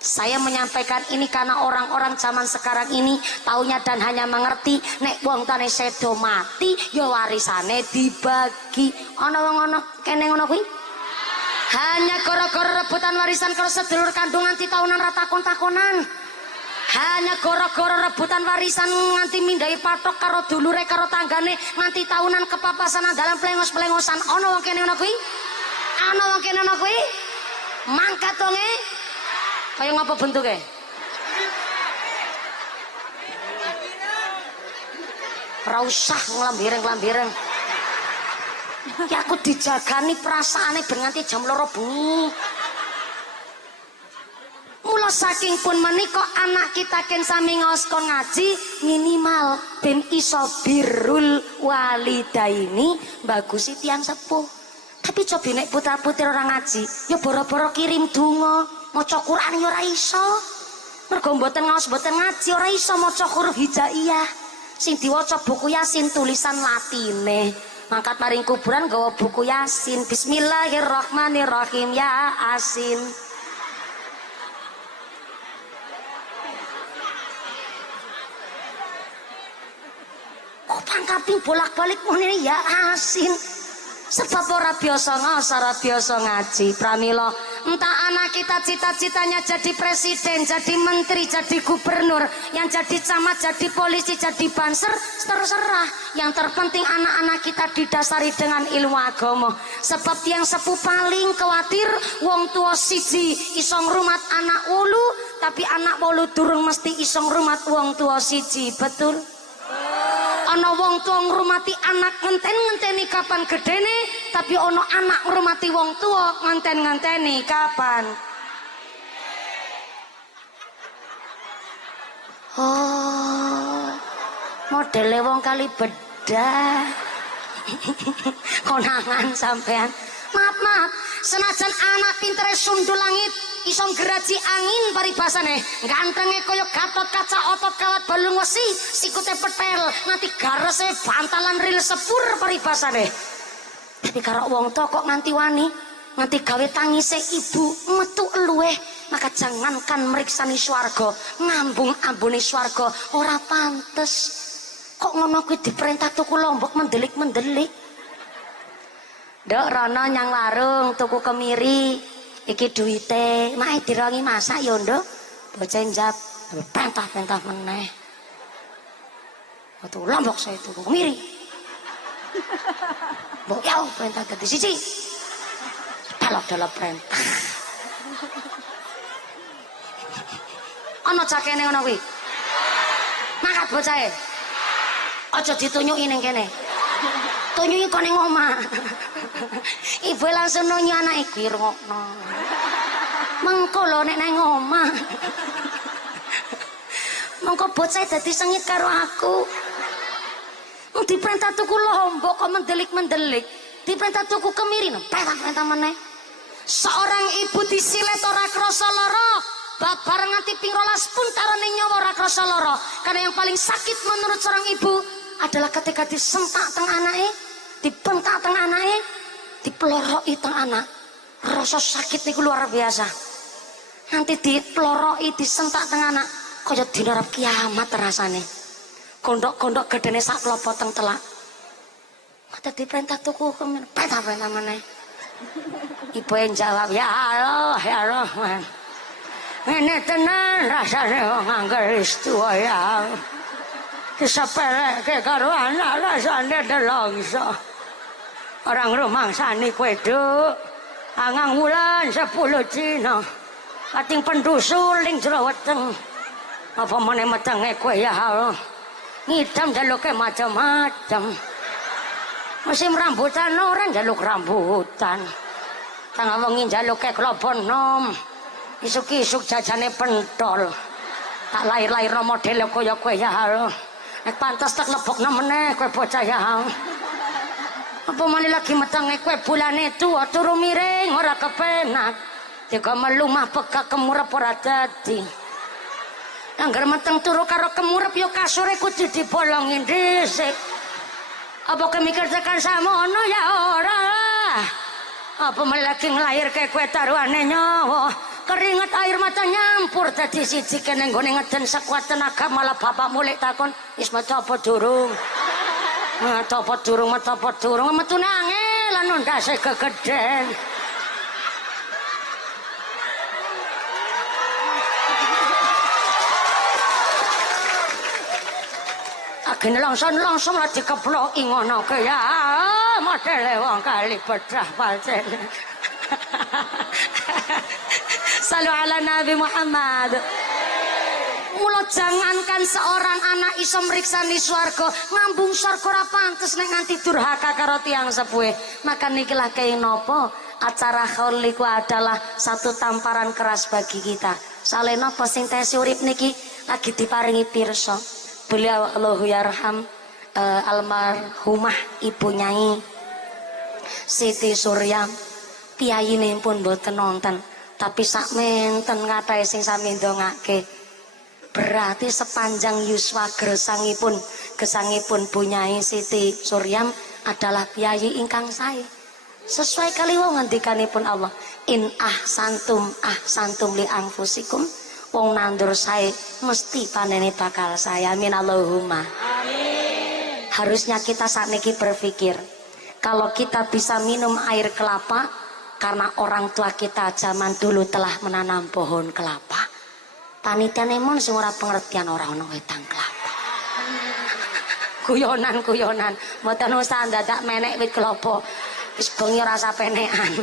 Saya menyampaikan ini karena orang-orang zaman sekarang ini taunya dan hanya mengerti nek wong tane sedo mati ya warisane dibagi. Ana wong ana kene ngono kuwi? Hanya gara-gara rebutan warisan karo sedulur kandung nganti tahunan ratakon-takonan. Hanya gara-gara rebutan warisan nganti mindai patok karo dulure karo tanggane nganti tahunan kepapasan dalam plengos-plengosan. Ana wong kene ngono kuwi? Ana wong kene ngono kuwi? Mangkat tonge. Kaya ngapa bentuke? Ora usah nglambireng-lambireng. Ya aku dijagani perasaane ben nganti jam 2 bengi. Mula saking pun menika anak kita ken sami ngaoskon ngaji minimal ben iso birrul walidaini bagusi tiyang sepuh. Tapi coba nek putra-putri ora ngaji, ya boro-boro kirim donga, maca Quran ya ora iso. Mergo mboten ngaos mboten ngaji ora iso maca huruf hijaiyah. Sing diwaca buku Yasin tulisan Latine. Mangkat maring kuburan gawa buku Yasin. Bismillahirrahmanirrahim ya Asin. Kok pangkaping bolak-balik ngene ya Asin. Sebab ora biasa ngaos, ora biasa ngaji. Pramila entah anak kita cita-citanya jadi presiden, jadi menteri, jadi gubernur, yang jadi camat, jadi polisi, jadi banser, terserah. Yang terpenting anak-anak kita didasari dengan ilmu agama. Sebab yang sepuh paling khawatir wong tua siji iso ngrumat anak ulu, tapi anak ulu durung mesti iso ngrumat wong tua siji. Betul? Ana wong tua ngurmati anak ngenten-ngenteni kapan gedene, tapi ana anak ngurmati wong tua ngenten-ngenteni kapan. Oh, modele wong kali bedah. Konangan sampean. Maaf, senajan anak pintere sundul langit iso geraji angin paribasane, gantenge kaya Gatot Kaca, otot kawat balung wesi, sikute petel, nganti garese bantalan ril sepur paribasane. Tapi karo wong tua kok nganti wani, nganti gawe tangise ibu metu eluwe, maka jangankan meriksani swarga, ngambung ambune swarga ora pantes. Kok ngono kuwi diperintah tuku lombok mendelik-mendelik. Nduk rono nyang warung tuku kemiri. Iki duwite, mak dirongi masak ya, Nduk. Bocah njap, pentah-pentah meneh. Tuku lombok saya tuku kemiri. Mbok ya perintah dadi siji. Balap-balap perintah. Ana cakene ngono kuwi. Mangkat bocahe. Aja ditunjuki ning kene. Tunjuki kok ning omah. Ibu langsung nonyo anake kuwi rungokno. Mengko lho nek nang omah. Mengko bocah dadi sengit karo aku. Diperintah tuku lombok kok mendelik-mendelik. Diperintah tuku kemiri, perintah meneh. Seorang ibu disilet ora krasa lara. Babar nganti ping 12 pun tarane nyawa ora krasa lara. Karena yang paling sakit menurut seorang ibu adalah ketika disentak teng anake, dibentak teng anake, dipeloroki teng anak. Rasa sakit niku luar biasa. Nanti dipeloroki, disentak teng anak, kaya dina kiamat rasane. Gondok-gondok gedene sak klopo teng telak. Kata diperintah tuku kemen, perintah meneh. Ibu yang jawab, ya Allah, ya Rahman. Ini tenan rasane wong angger istu ya. Disepeleke karo anak rasane delongso. Orang rumangsani kowe Duk. Angang wulan 10 dina. Kating pendusul ning jero weteng. Apa meneh metenge kowe ya Allah. Ngidam jaluke macam-macam. Musim rambutan ora jaluk rambutan. Tengah wengi jaluke klobon nom. Isuk-isuk jajane pentol. Tak lahir-lahir model kaya kowe ya Allah. Nek pantas tak lebokna meneh kowe bocah ya Allah. Apa meneh lagi metenge kowe bulane tuwa turu miring ora kepenak. Tiga melumah pegak kemurep ora dadi. Angger meteng turu karo kemurep yo kasure kudu dibolongi dhisik. Apa kemikir tekan samono ya ora. Apa lagi nglahirke kowe taruhane nyawa. Keringet air mata nyampur dadi siji kene nggone ngeden sekuat tenaga malah bapak mulih takon wis metu apa durung. Metu apa durung metune angel lan ndase gegeden. Agene langsung lah dikeploki ngono ke ya. Modele wong kali bedah pancen. Salu ala Nabi Muhammad. Mula jangankan seorang anak iso mriksani swarga, ngambung swarga ora pantes nek nganti durhaka karo tiyang sepuhe. Maka niki lah kaya napa? Acara khaul niku adalah satu tamparan keras bagi kita. Saleh napa sing tesih urip niki lagi diparingi pirsa. Beliau Allahu yarham almarhumah Ibu Nyai Siti Suryam. Piyayine pun mboten nonton, tapi sak menten kathah sing sami ndongake. Berarti sepanjang yuswa gesangipun Bu Nyai Siti Suryam adalah piyayi ingkang sae. Sesuai kali wong ngendikanipun Allah, in ahsantum li anfusikum. Wong nandur sae mesti panene bakal saya. Amin Allahumma. Amin. Harusnya kita saat ini berpikir, kalau kita bisa minum air kelapa karena orang tua kita zaman dulu telah menanam pohon kelapa. Panitia nemon sing ora pengertian ora ono wedang kelapa. Guyonan, mboten usah dadak menek wit kelapa. Wis bengi rasa penekan.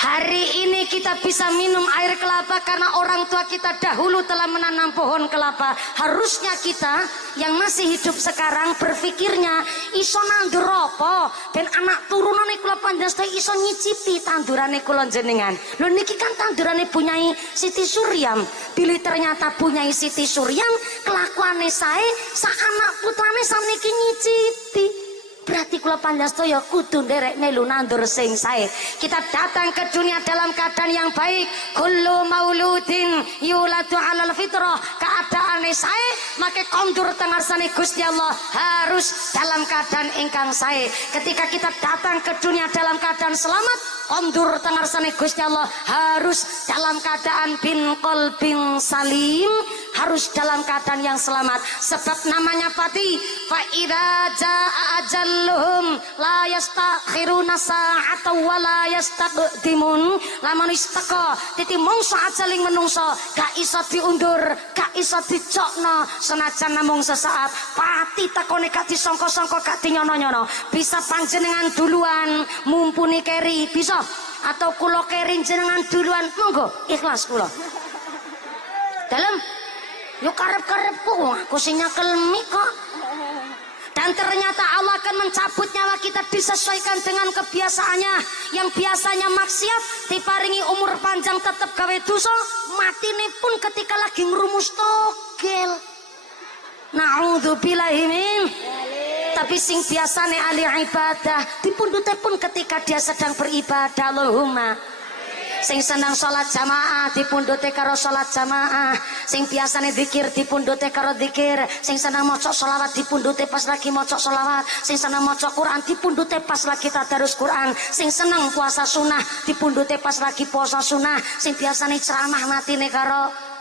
Hari ini kita bisa minum air kelapa karena orang tua kita dahulu telah menanam pohon kelapa. Harusnya kita yang masih hidup sekarang berpikirnya iso nandur apa dan anak turunane kula panjenengan iso nyicipi tandurane kula jenengan. Lho niki kan tandurane Bu Nyai Siti Suryam. Bila ternyata Bu Nyai Siti Suryam kelakuane sae sak anak putrane samniki nyicipi. Berarti kula panjenengan kudu nderek melu nandur sing sae. Kita datang ke dunia dalam keadaan yang baik. Kullu mauludin yuladu 'alal fitrah. Keadaane sae make kondur tengarsane Gusti Allah harus dalam keadaan ingkang sae. Ketika kita datang ke dunia dalam keadaan selamat, kondur tengarsane Gusti Allah harus dalam keadaan bin qalbin salim, harus dalam keadaan yang selamat. Sebab namanya pati fa idza jaa ajalluhum la yastakhiruna sa'atan wa la yastaqdimun. Lamun istaka titi mongso ajaling menungso gak iso diundur, gak iso dicokno senajan namung sesaat. Pati takone gak disangka-sangka, gak dinyono-nyono. Bisa panjenengan duluan mumpuni keri bisa, atau kula keri jenengan duluan, monggo ikhlas kula. Dalam yuk karep-karepku aku sing nyakel mik kok. Dan ternyata Allah akan mencabut nyawa kita disesuaikan dengan kebiasaannya. Yang biasanya maksiat diparingi umur panjang tetap gawe dosa, matine pun ketika lagi ngrumus togel. Na'udzubillahi min. Tapi sing biasane ahli ibadah dipundhute pun ketika dia sedang beribadah. Allahumma. Sing senang sholat jamaah dipundhute karo sholat jamaah. Sing biasane zikir dipundhute karo zikir. Sing senang maca sholawat dipundhute pas lagi maca sholawat. Sing senang maca Quran dipundhute pas lagi tadarus Quran. Sing senang puasa sunnah dipundhute pas lagi puasa sunnah. Sing biasane ceramah matine karo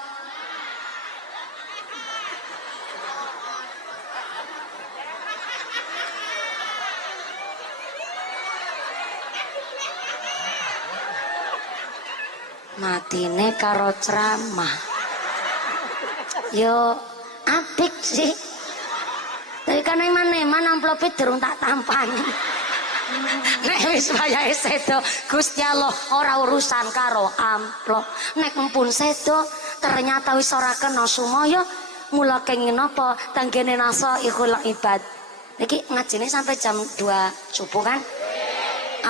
matine karo ceramah. Yo apik sih. Tapi kan eman-eman amplope durung tak tampani. Nek wis wayahe sedo Gusti Allah ora urusan karo amplop. Nek empun sedo ternyata wis ora kena sumaya, mula kenging napa tanggene nasa ikhul ibad. Niki ngajine sampai jam 2 subuh kan?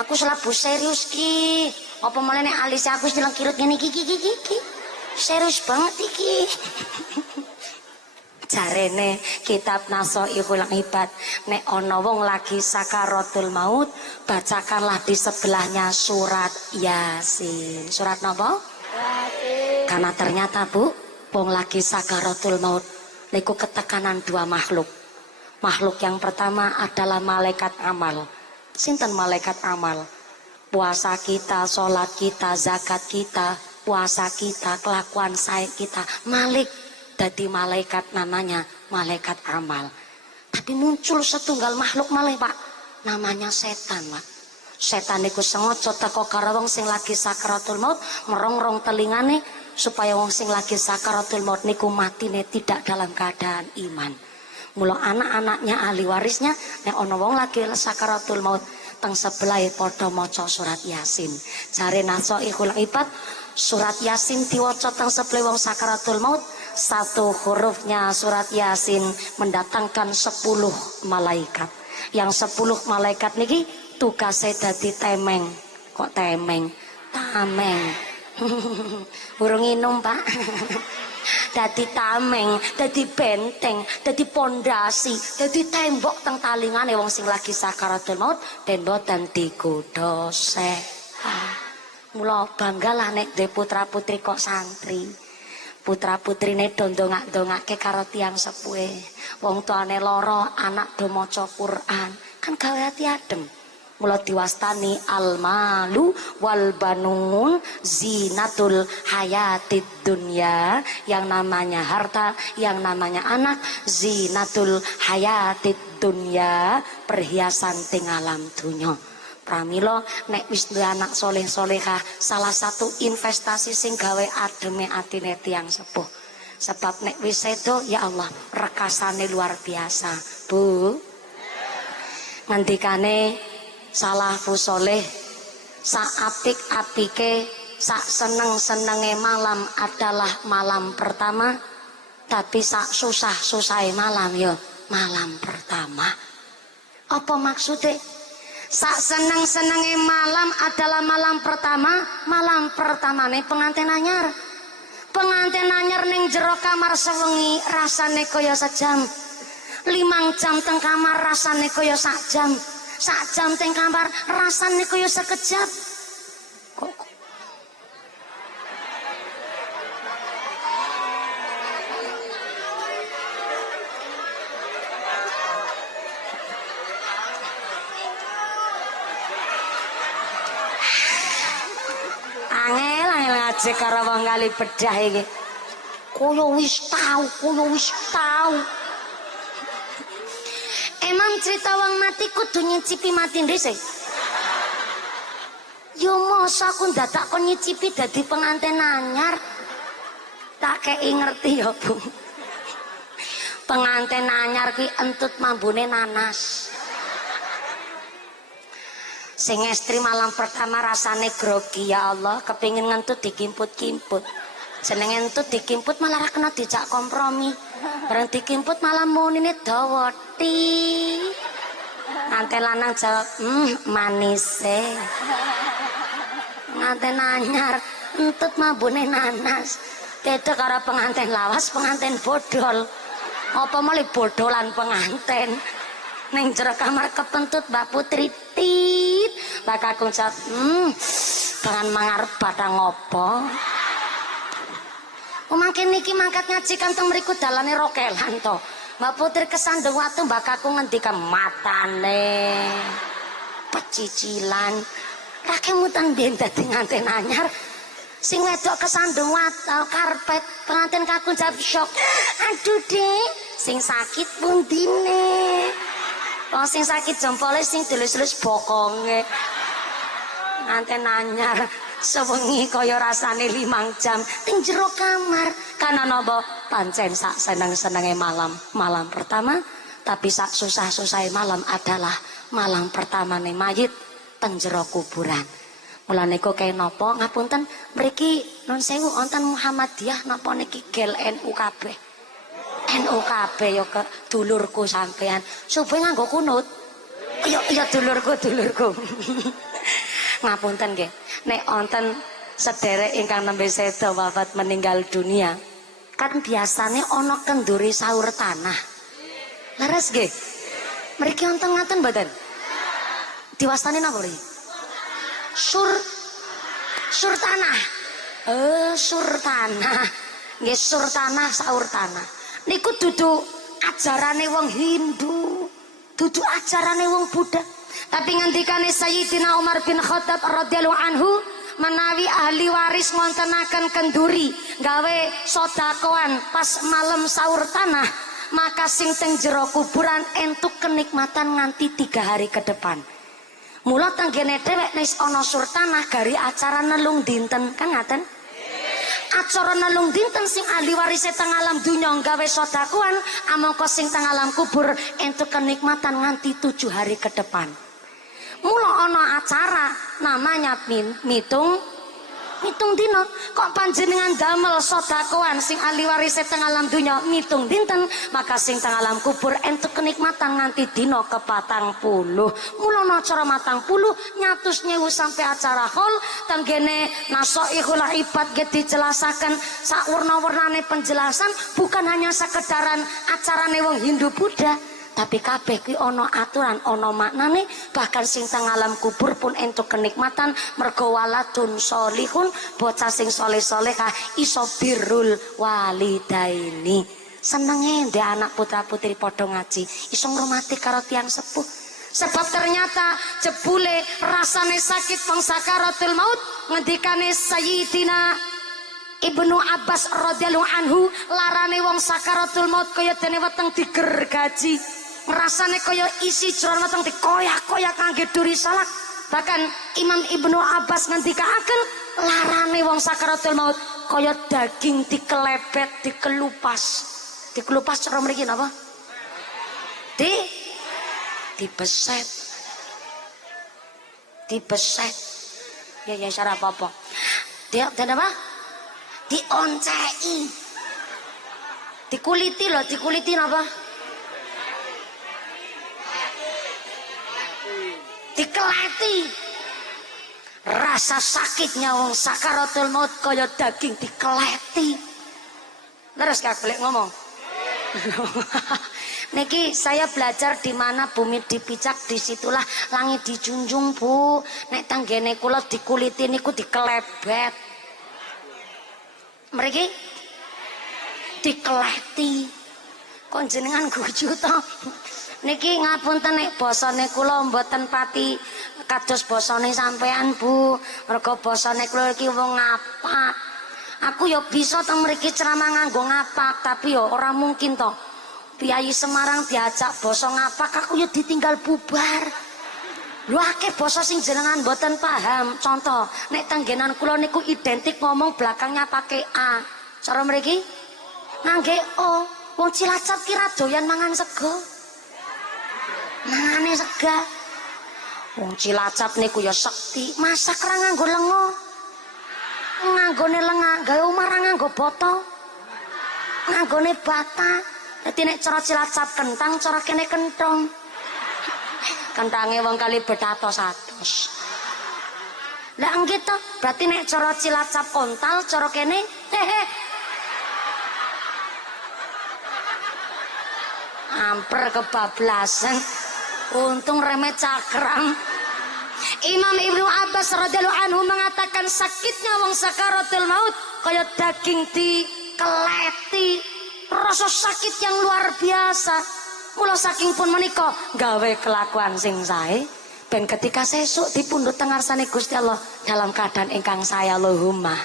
Aku selalu serius ki. Apa malah nek alis aku sedang kirut ngene iki. Serius banget iki. Jarene kitab Nasoihul Ibad, nek ana wong lagi sakaratul maut, bacakanlah di sebelahnya surat Yasin. Surat napa? Yasin. Karena ternyata Bu, wong lagi sakaratul maut niku ketekanan dua makhluk. Makhluk yang pertama adalah malaikat amal. Sinten malaikat amal? Puasa kita, sholat kita, zakat kita, puasa kita, kelakuan saya kita, malik dadi malaikat namanya malaikat amal. Tapi muncul setunggal makhluk malih Pak, namanya setan Pak. Setan niku sengaja teko karo wong sing lagi sakaratul maut, merongrong telingane supaya wong sing lagi sakaratul maut niku matine tidak dalam keadaan iman. Mula anak-anaknya ahli warisnya nek ana wong lagi sakaratul maut teng sebelah padha maca surat Yasin. Jare Nasoihul Ibad, surat Yasin diwaca teng sebelah wong sakaratul maut, satu hurufnya surat Yasin mendatangkan 10 malaikat. Yang 10 malaikat niki tugasnya dadi temeng. Kok temeng? Tameng. Burung minum Pak. Dadi tameng, dadi benteng, dadi pondasi, dadi tembok teng talingane wong sing lagi sakaratul maut den boten digodha setan. Mula banggalah nek dhe putra-putri kok santri. Putra-putrine do ndongak-ndongake karo tiyang sepuhe. Wong tuane lara, anak do maca Quran. Kan gawe ati adem. Mula diwastani al-malu wal banun zinatul hayatid dunya. Yang namanya harta, yang namanya anak, zinatul hayatid dunya, perhiasan ting alam dunya. Pramila nek wis duwe anak soleh-solehah, salah satu investasi sing gawe ademe atine tiyang sepuh. Sebab nek wis sedo ya Allah rekasane luar biasa. Bu, ngendikane salafus soleh, sak apik-apike, sak seneng-senenge malam adalah malam pertama, tapi sak susah-susahe malam ya malam pertama. Apa maksudnya? Sak seneng-senenge malam adalah malam pertama, malam pertamane pengantin anyar. Pengantin anyar ning jero kamar sewengi rasane kaya sejam. 5 jam teng kamar rasane kaya sak jam. Sak jam teng kamar rasane kaya sekejap. Kok angel ngaji karo wong kali bedah iki. Kaya wis tau. Emang cerita wong mati kudu nyicipi mati dhisik. Yo masa aku dadak kon nyicipi dadi pengantin anyar. Tak kei ngerti ya, Bu. Pengantin anyar ki entut mambune nanas. Sing estri malam pertama rasane grogi ya Allah, kepingin ngentut dikimput-kimput. Jeneng ngentut dikimput malah ra kena dijak kompromi. Bareng dikimput malah munine dawa ti. Nganten lanang jawab, manise. Pengantin anyar entut mambune nanas. Beda karo pengantin lawas, pengantin bodol. Apa malah bodolan pengantin. Neng jero kamar kepentut Mbak Putri tit. Mbak Kakung jawab, dengan mangarep batang ngopo. Mangke niki mangkat ngaji kantong mriku dalane rokelan to. Mbak Putri kesandung watu Mbak Kakung ngendika matane pecicilan. Rakemutan biyen dadi nganten anyar. Sing wedok kesandung watu karpet pengantin Kakung jawab syok. Aduh Dek, sing sakit pundine. Wong sing sakit jempole sing dilus-lus bokonge. Nganten anyar sewengi kaya rasane 5 jam ting jero kamar. Kana napa pancen sak seneng-senenge malam pertama, tapi sak susah-susahe malam adalah malam pertamane mayit teng jero kuburan. Mulane kok kaya napa ngapunten mriki nun sewu wonten Muhammadiyah napa niki gel NU kabeh. NU kabeh ya ke dulurku sampean. Subuh nganggo kunut. Iya dulurku. Ngapunten nggih. Nek wonten sederek ingkang nembe seda wafat meninggal dunia, kan biasane ana kenduri sahur tanah. Leres nggih? Mriki wonten ngaten mboten? Diwastani napa mriki? Sur tanah. Sur tanah. nggih surtanah saurtanah niku dudu ajarane wong Hindu, dudu ajarane wong Buddha. Tapi ngendikane Sayyidina Umar bin Khattab radhiyallahu anhu menawi ahli waris ngontenaken kenduri gawe sodakoan pas malam sahur tanah, maka sing teng jero kuburan entuk kenikmatan nganti 3 hari ke depan. Mula tenggene dhewek nek ana surtanah gari acara nelung dinten kan ngaten. Acara nelung dinten sing ahli waris teng alam dunya gawe sodakoan, amangka sing teng alam kubur entuk kenikmatan nganti 7 hari ke depan. Mula ana acara namanya mitung dina. Kok panjenengan damel sodakoan sing ahli waris teng alam dunya mitung dinten, maka sing teng alam kubur entuk kenikmatan nganti dina ke-40. Mula ana acara 40 nyatus nyewu sampai acara hol tenggene nasoihul ibad ge dijelasaken sak warna-warnane penjelasan, bukan hanya sekedaran acarane wong Hindu Buddha, tapi kabeh ki ana aturan, ana maknane. Bahkan sing teng alam kubur pun entuk kenikmatan mergo waladun sholihun, bocah sing soleh-solehah iso birrul walidaini. Senenge ndek anak putra-putri padha ngaji, iso ngurmati karo tiyang sepuh. Sebab ternyata jebule rasane sakit wong sakaratul maut, ngendikane Sayyidina Ibnu Abbas radhiyallahu anhu, larane wong sakaratul maut kaya dene weteng digergaji, rasane kaya isi jroning weteng dikoyak-koyak kangge duri salak. Bahkan Imam Ibnu Abbas ngendikaken larane wong sakaratul maut kaya daging dikelebet, dikelupas. Dikelupas cara mriki napa? Dibeset. Dibeset. Ya cara apa-apa. Dan apa? Dioncei. Dikuliti loh, dikuliti apa? Dikeleti. Rasa sakitnya wong sakaratul maut kaya daging dikeleti. Terus gak boleh ngomong. Niki saya belajar di mana bumi dipijak, disitulah langit dijunjung, Bu. Nek tanggene kula dikuliti niku dikelebet. Mriki dikeleti. Kok jenengan guju to? Niki ngapunten nek basane kula mboten pati kados basane sampean, Bu. Mergo basane kula iki wong ngapak. Aku ya bisa to mriki ceramah nganggo ngapak, tapi ya ora mungkin to. Piyayi Semarang diajak basa ngapak, aku ya ditinggal bubar. Lho akeh basa sing jenengan mboten paham. Contoh, nek tenggenan kula niku identik ngomong belakangnya pakai A. Cara mriki ngangge O. Wong Cilacap kira doyan mangan sego. Mangane sega. Wong Cilacap niku ya sekti, masak ra nganggo lenga. Nganggone lenga, gawe omah ra nganggo boto. Nganggone bata. Dadi nek cara Cilacap kentang, cara kene kentong. Kentange wong kali betato 100. Lah nggih to, berarti nek cara Cilacap kontal, cara kene hehe. Amper kebablasan. Untung remet cakram. Imam Ibnu Abbas radhiyallahu anhu mengatakan sakitnya wong sakaratul maut kaya daging dikeleti. Rasa sakit yang luar biasa. Mula saking pun menika gawe kelakuan sing sae ben ketika sesuk dipundhut tengarsane Gusti Allah dalam keadaan ingkang saya Allahumma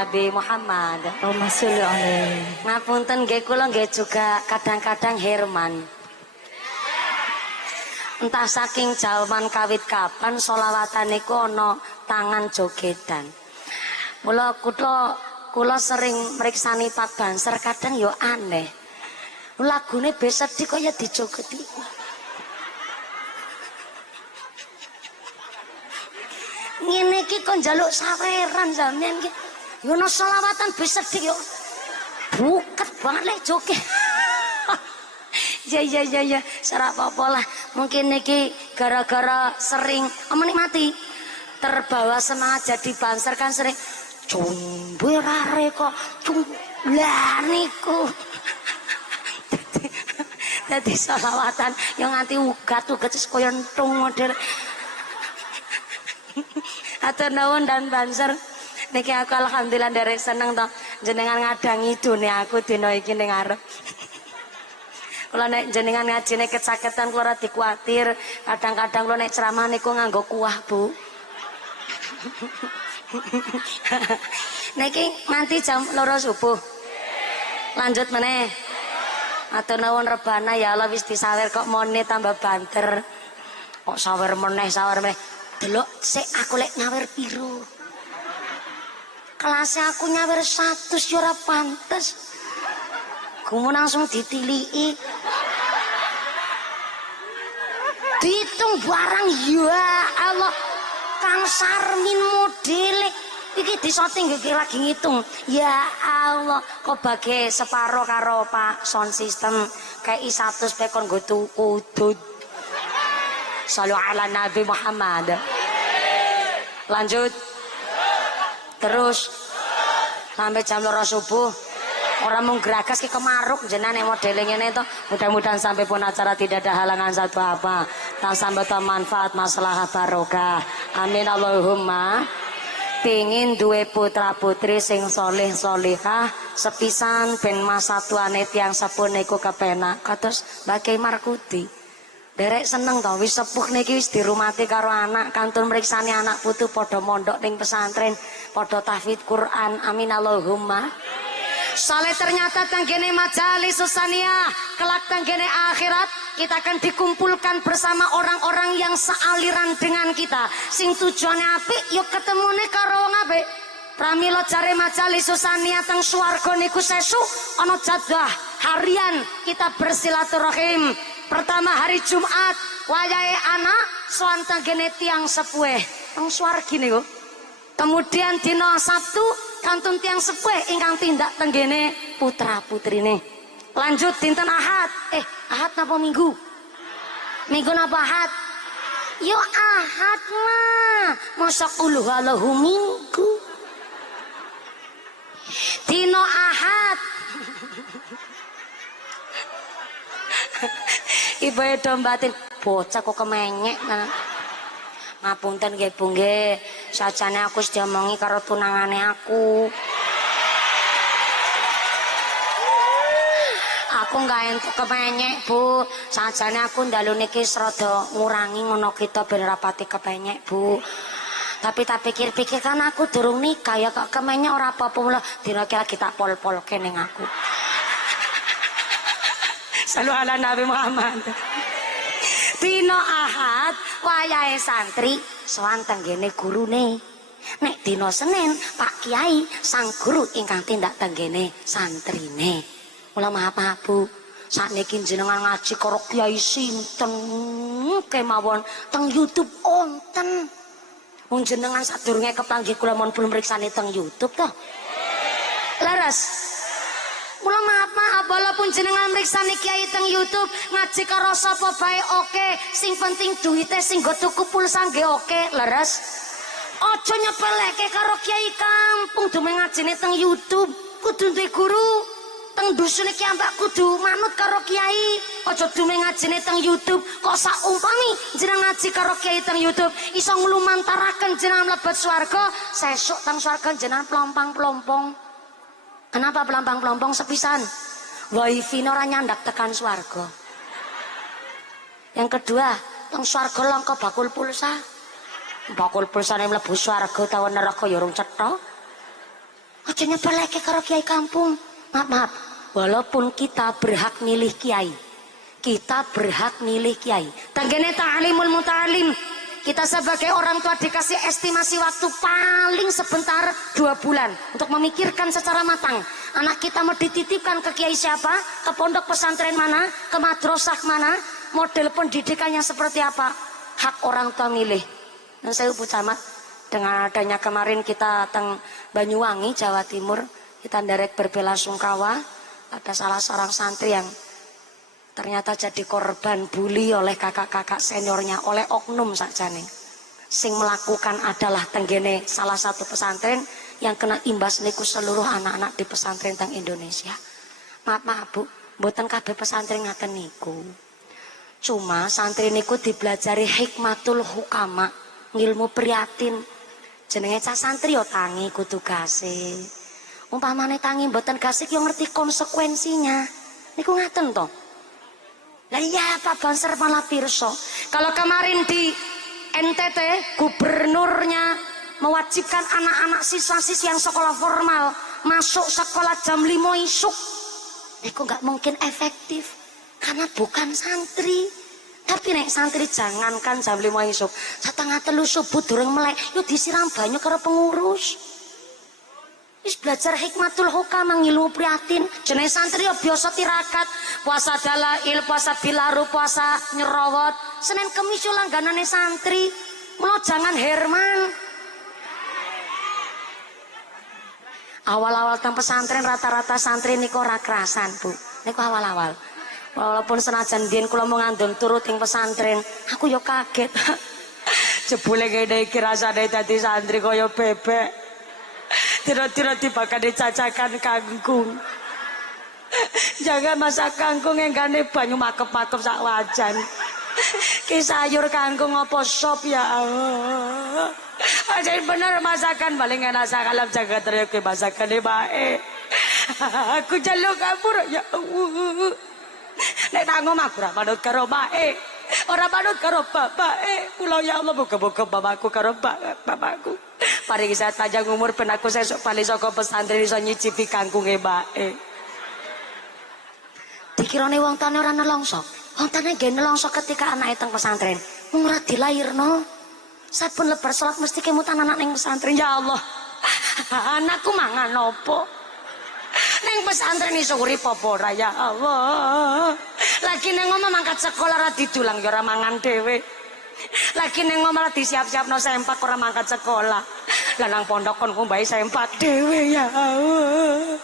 Nabi Muhammad. Allahumma sholli alaihi. Ngapunten nggih kula nggih juga kadang-kadang Herman. Entah saking jaman kawit kapan solawatan niku ana tangan jogedan. Kula sering mriksani Pak Banser kadang yo aneh. Lagune be sedih kaya dijogeti. Ngene iki kok njaluk saweran sampean iki. Yo ana selawatan be sedih yo. Buket banget lek joget. Ya, ora apa-apa lah. Mungkin niki gara-gara sering menikmati terbawa semangat jadi banser kan sering jumbe rare kok lah niku. Dadi selawatan yang nganti ugat-ugat kaya entung model. Atur nuwun dan banser. Niki aku alhamdulillah derek seneng to jenengan ngadangi idune aku dina iki ning arep. Kula nek jenengan ngajine kesakitan kula ora dikuatir. Kadang-kadang kula nek ceramah niku nganggo kuah, Bu. Niki nganti jam 2 subuh. Lanjut meneh. Atur nuwun rebana ya Allah wis disawer kok mone tambah banter. Kok sawer meneh. Delok sik aku lek nyawer piro. Kelasnya aku nyawer 100 yo ora pantes. Kumu langsung ditiliki. Dihitung barang ya Allah. Kang Sarmin modele iki disoting iki lagi ngitung. Ya Allah, kok bagi separo karo Pak sound system kayak I100 pekon go tuku udud. Shallu ala Nabi Muhammad. Lanjut. Terus sampai jam 2 subuh. Orang mau geragas ke kemaruk jenane modele ngene to. Mudah-mudahan sampai pun acara tidak ada halangan satu apa. Tak sampai manfaat masalah barokah. Amin Allahumma. Pingin duwe putra putri sing soleh solihah sepisan ben masa tuane tiang sepuh niku kepenak. Kados Mbak Markuti. Derek seneng to wis sepuh niki wis dirumati karo anak kantun mriksani anak putu padha mondok ning pesantren, padha tahfidz Quran. Amin Allahumma. Soalnya ternyata tanggene majalis susania kelak tanggene akhirat kita akan dikumpulkan bersama orang-orang yang sealiran dengan kita sing tujuannya apik yuk ketemune karo wong apik. Pramila jare majalis susania teng swarga niku sesuk ana jadwal harian kita bersilaturahim. Pertama hari Jumat wayahe anak sowan tanggene tiang sepuh teng swarga niku. Kemudian dina Sabtu kantun tiang sepuh ingkang tindak tenggene putra putrine. Lanjut dinten Ahad. Ahad napa Minggu? Minggu napa Ahad? Yo Ahad mah. Masa uluhalahu Minggu. Dina Ahad. Ibu edo batin bocah kok kemenyek nah. Ngapunten nggih Bu nggih. Sajane aku wis diomongi karo tunangane aku. Aku enggak entuk kepenyek, Bu. Sajane aku ndalu niki rada ngurangi ngono kita ben rapati kepenyek, Bu. Tapi tak pikir-pikir kan aku durung nikah ya kok kemenyek ora apa-apa mula dina iki lagi tak pol-polke ning aku. Shallu ala Nabi Muhammad. Dina Ahad wayahe santri sowan tenggene gurune. Nek dina Senin Pak Kiai sang guru ingkang tindak tenggene santrine. Mula maaf Bu, sakniki jenengan ngaji karo Kiai sinten kemawon teng YouTube onten. Wong jenengan sadurunge kepanggih kula mon belum mriksani teng YouTube toh. Leres. Mula maaf walaupun jenengan mriksani Kiai teng YouTube ngaji karo sapa bae oke, sing penting duite sing go tuku pulsa nggih oke, leres. Aja nyepeleke karo Kiai kampung dume ngajine teng YouTube, kudu duwe guru. Teng dusun iki ambak kudu manut karo Kiai. Aja dume ngajine teng YouTube, kok saumpami jenengan ngaji karo Kiai teng YouTube iso nglumantaraken jenengan mlebet swarga, sesuk teng swarga jenengan plompang-plompong. Kenapa pelampang-pelampang sepisan? Wifi ora nyandak tekan swarga. Yang kedua, teng swarga langka bakul pulsa. Bakul pulsane mlebu swarga tawa neraka ya urung cetha. Aja nyepeleke karo Kiai kampung. Maaf, walaupun kita berhak milih Kiai, Kita berhak milih kiai. Tanggane ta'limul muta'alim. Kita sebagai orang tua dikasih estimasi waktu paling sebentar 2 bulan untuk memikirkan secara matang. Anak kita mau dititipkan ke kiai siapa, ke pondok pesantren mana, ke madrasah mana, model pendidikannya seperti apa. Hak orang tua milih. Dan saya Bu Camat, dengan adanya kemarin kita teng Banyuwangi, Jawa Timur, kita nderek berbelasungkawa, ada salah seorang santri yang ternyata jadi korban bully oleh kakak-kakak seniornya, oleh oknum saja nih. Sing melakukan adalah tenggene salah satu pesantren yang kena imbas niku seluruh anak-anak di pesantren teng Indonesia. Maaf Bu, mboten kabeh pesantren ngaten niku. Cuma santri niku dibelajari hikmatul hukama, ngilmu priatin. Jenenge cah santri yo tangi ku tugase. Umpamane tangi mboten gasik yo ngerti konsekuensinya. Niku ngaten to. Lah iya Pak Banser malah pirsa. Kalau kemarin di NTT gubernurnya mewajibkan anak-anak siswa-siswi yang sekolah formal masuk sekolah jam 5 isuk. Niku nggak mungkin efektif karena bukan santri. Tapi nek santri jangankan jam 5 isuk, setengah 3 subuh durung melek, yuk disiram banyu karo pengurus. Wis belajar hikmatul hukam, ngilmu prihatin. Jenenge santri ya biasa tirakat, puasa dalail, puasa bilaru, puasa nyerowot. Senin Kemis yo langganane santri. Mula jangan herman. Awal-awal teng pesantren rata-rata santri niku ora kerasan, Bu. Niku awal-awal. Walaupun senajan biyen kula mau ngandun turut ing pesantren, aku yo kaget. Jebule kene iki rasane dadi santri kaya bebek. Tira-tira dibakar dicacakan kangkung. Jangan masak kangkung enggane banyu makep-makep sak wajan. Ki sayur kangkung apa sop ya Allah. Ajaib bener masakan paling enak sakalam jagat raya ke masakan bae. Aku jaluk kabur ya Allah. Nek nang omah aku ora manut karo bae. Ora manut karo bapake. Kula ya Allah muga-muga bapakku karo bapakku. Paringi saya panjang umur ben aku sesuk bali saka pesantren iso nyicipi kangkunge mbake. Dikirane wong tane ora nelongso. Wong tane nggih nelongso ketika anake teng pesantren. Mung ora dilairno. Saben lebar salat mesti kemutan anak ning pesantren. Ya Allah. Anakku mangan opo? Ning pesantren iso urip apa ora ya Allah. Lagi ning omah mangkat sekolah ora didulang ya ora mangan dhewe. Lagi neng ngomel disiap-siapno sempak ora mangkat sekolah. Lah nang pondok kon ngombahi sempak dhewe ya Allah.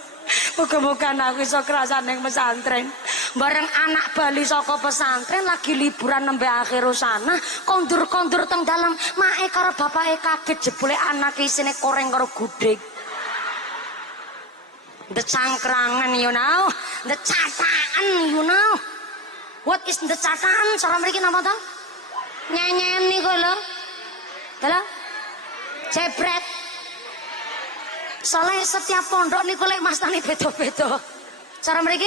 Muga-muga aku iso kerasan neng pesantren. Bareng anak bali saka pesantren lagi liburan nembe akhir sana, kondur-kondur teng dalem, mae karo bapake kaget jebule anake isine koreng karo gudeg. The cangkrangan you know, the cataan you know. What is the cataan? Cara mriki napa to? Nyanyian nih kok lo, kalau jebret. Soalnya setiap pondok nih kok mas tani bedo-bedo. Cara mereka,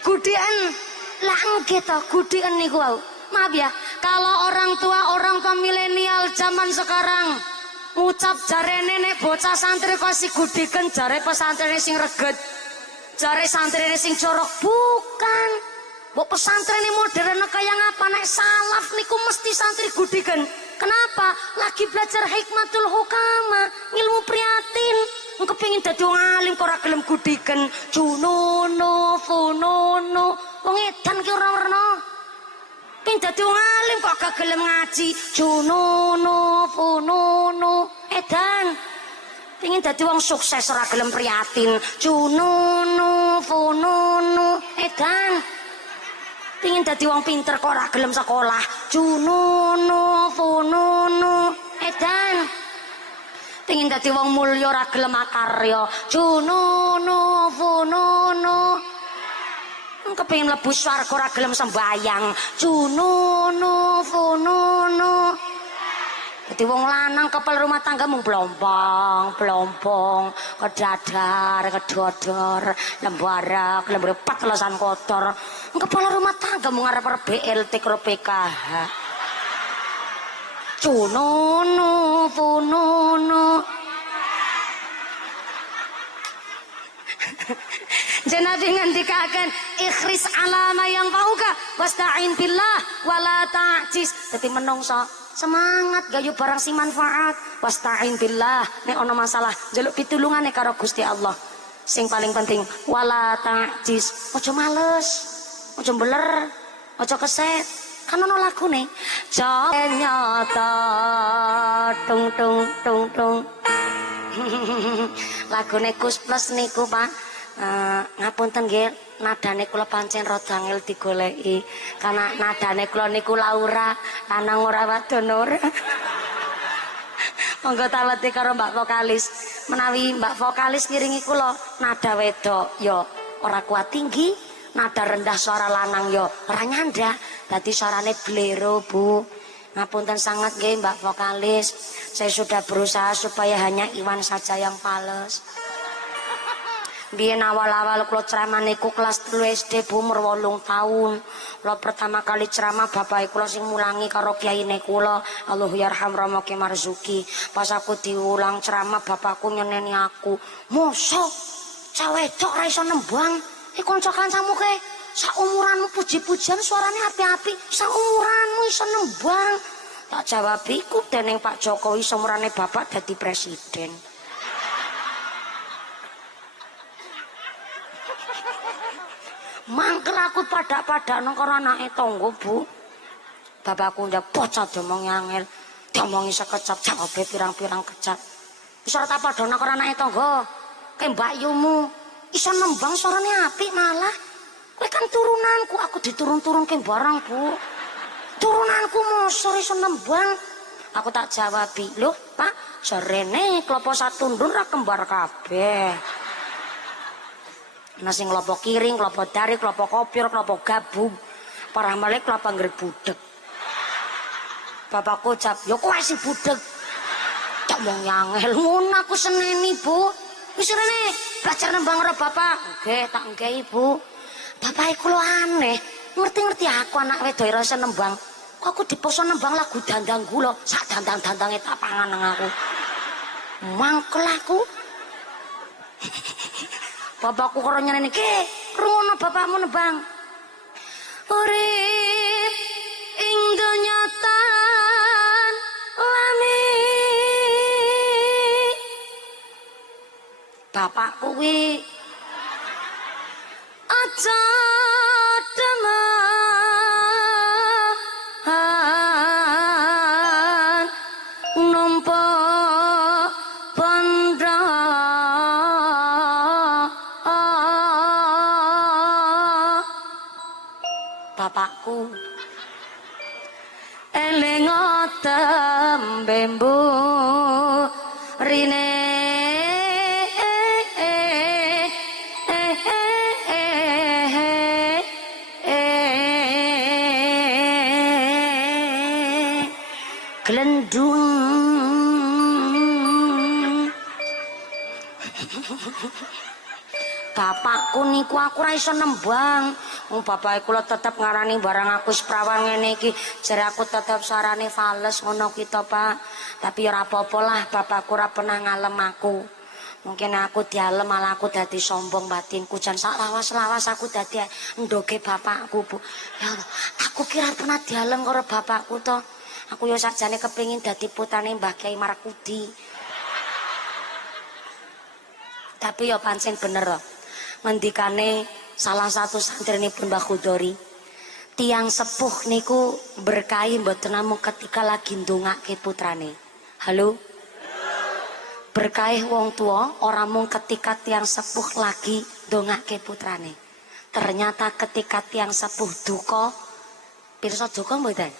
gudian lang gitu, gudian nih kau. Maaf ya, kalau orang tua milenial zaman sekarang ngucap jare nenek bocah santri kasih gudikan jare pesantren sing reget, jare santri sing corok bukan. Bok pesantren ini modern kayak ngapa nek salaf niku mesti santri gudikan. Kenapa? Lagi belajar hikmatul hukama, ilmu prihatin. Engko pengin dadi wong alim kok ora gelem gudikan. Junono, funono, wong edan ki ora werna. Pengin dadi wong alim kok gak gelem ngaji. Junono, funono, edan. Pengin dadi wong sukses ora gelem prihatin. Junono, funono, edan. Pingin dadi wong pinter kok ora gelem sekolah. Junono, funono, edan. Pingin dadi wong mulya ora gelem makarya. Junono, funono. Kepengin mlebu swarga ora gelem sembayang. Junono, funono. Dadi wong lanang kepala rumah tangga mung blompong, kedadar, kedodor, lembarak, lembar patelasan kotor. Kepala rumah tangga mung arep BLT karo PKH. Cunono, funono. Kanjeng Nabi ngendikaken ikhris alama yang fauka wasta'in billah wala ta'jiz. Dadi menungso semangat gayu barang si manfaat wasta'in billah nek ana masalah njaluk pitulungane karo Gusti Allah. Sing paling penting wala ta'jiz. Aja males, aja beler, aja keset. Kan ono lagune nyata tung tung tung tung. Lagune Kus Plus niku Pak. Ngapunten nggih nadane kula pancen rada angel digoleki karena nadane kula niku Laura lanang ora wadon ora. Monggo taweti karo Mbak vokalis menawi Mbak vokalis ngiringi kula nada wedok ya ora kuat tinggi, nada rendah suara lanang ya ora nyanda dadi suarane blero Bu. Ngapunten sangat nggih Mbak vokalis, saya sudah berusaha supaya hanya Iwan saja yang fales. Biyen awal-awal kula ceramah niku kelas 3 SD Bu, umur 8 tahun. Kula pertama kali ceramah bapak kula sing mulangi karo kiyaine kula, Allahu yarham Romoke Marzuki. Pas aku diulang ceramah bapakku nyeneni aku, "Mosok cah wedok ra iso nembang? Kanca kancamu ke saumuranmu puji-pujian suarane api-api, saumuranmu iso nembang." Tak jawab iku dening Pak Jokowi seumurane bapak dadi presiden. Mangkel aku pada-pada nang karo anake tangga Bu. Bapakku ndak bocah diomong angel, diomongi sekecap jawabe pirang-pirang kecap. Wis ora tak padha nang karo anake tangga. Ke Mbak Yumu iso nembang suarane apik malah. Kowe kan turunanku, aku diturun-turunke barang Bu. Turunanku mosor iso nembang. Aku tak jawabi, "Lho, Pak, jarene klopo satundun ra kembar kabeh." Nasi klopo kiring, klopo dari, klopo kopior, klopo gabung, parah malek klopo angger budek. Bapakku ucap, "Yo kowe sing budek." Tak mau nyangel ngono aku seneni Bu. Wis rene belajar nembang karo bapak. Nggih, tak nggih Bu. Bapak iku lho aneh, ngerti-ngerti aku anak wedok ora iso nembang. Kok aku dipaksa nembang lagu dandang kula, sak dandang-dandange tak pangan nang aku. Mangkel aku. Bapakku karo nyanyi iki, rungono bapakmu nebang. Urip ing donya tan lami. Bapakku kuwi aja demen numpa bapakku eling tembembu rine glendung bapakku niku aku ra iso nembang. Bapak kula tetep ngarani barang aku sprawan ngene iki, jare aku tetep sarane fales ngono ki to, Pak. Tapi ora apa-apa lah, bapakku ora pernah ngalem aku. Mungkin aku dialem malah aku dadi sombong batinku, jan sak lawas-lawas aku dadi ndoge bapakku, Bu. Ya Allah, aku kira pernah dialem karo bapakku to. Aku yo sakjane kepengin dadi putane Mbah Kyai Markudi. Tapi yo pancen bener loh. Ngendikane salah satu santrinipun Mbah Khudori, tiang sepuh niku berkahi mboten namung ketika lagi ndongake putrane. Halo? Berkahi wong tua ora mung ketika tiang sepuh lagi ndongake putrane. Ternyata ketika tiang sepuh duka, pirsa duka mboten?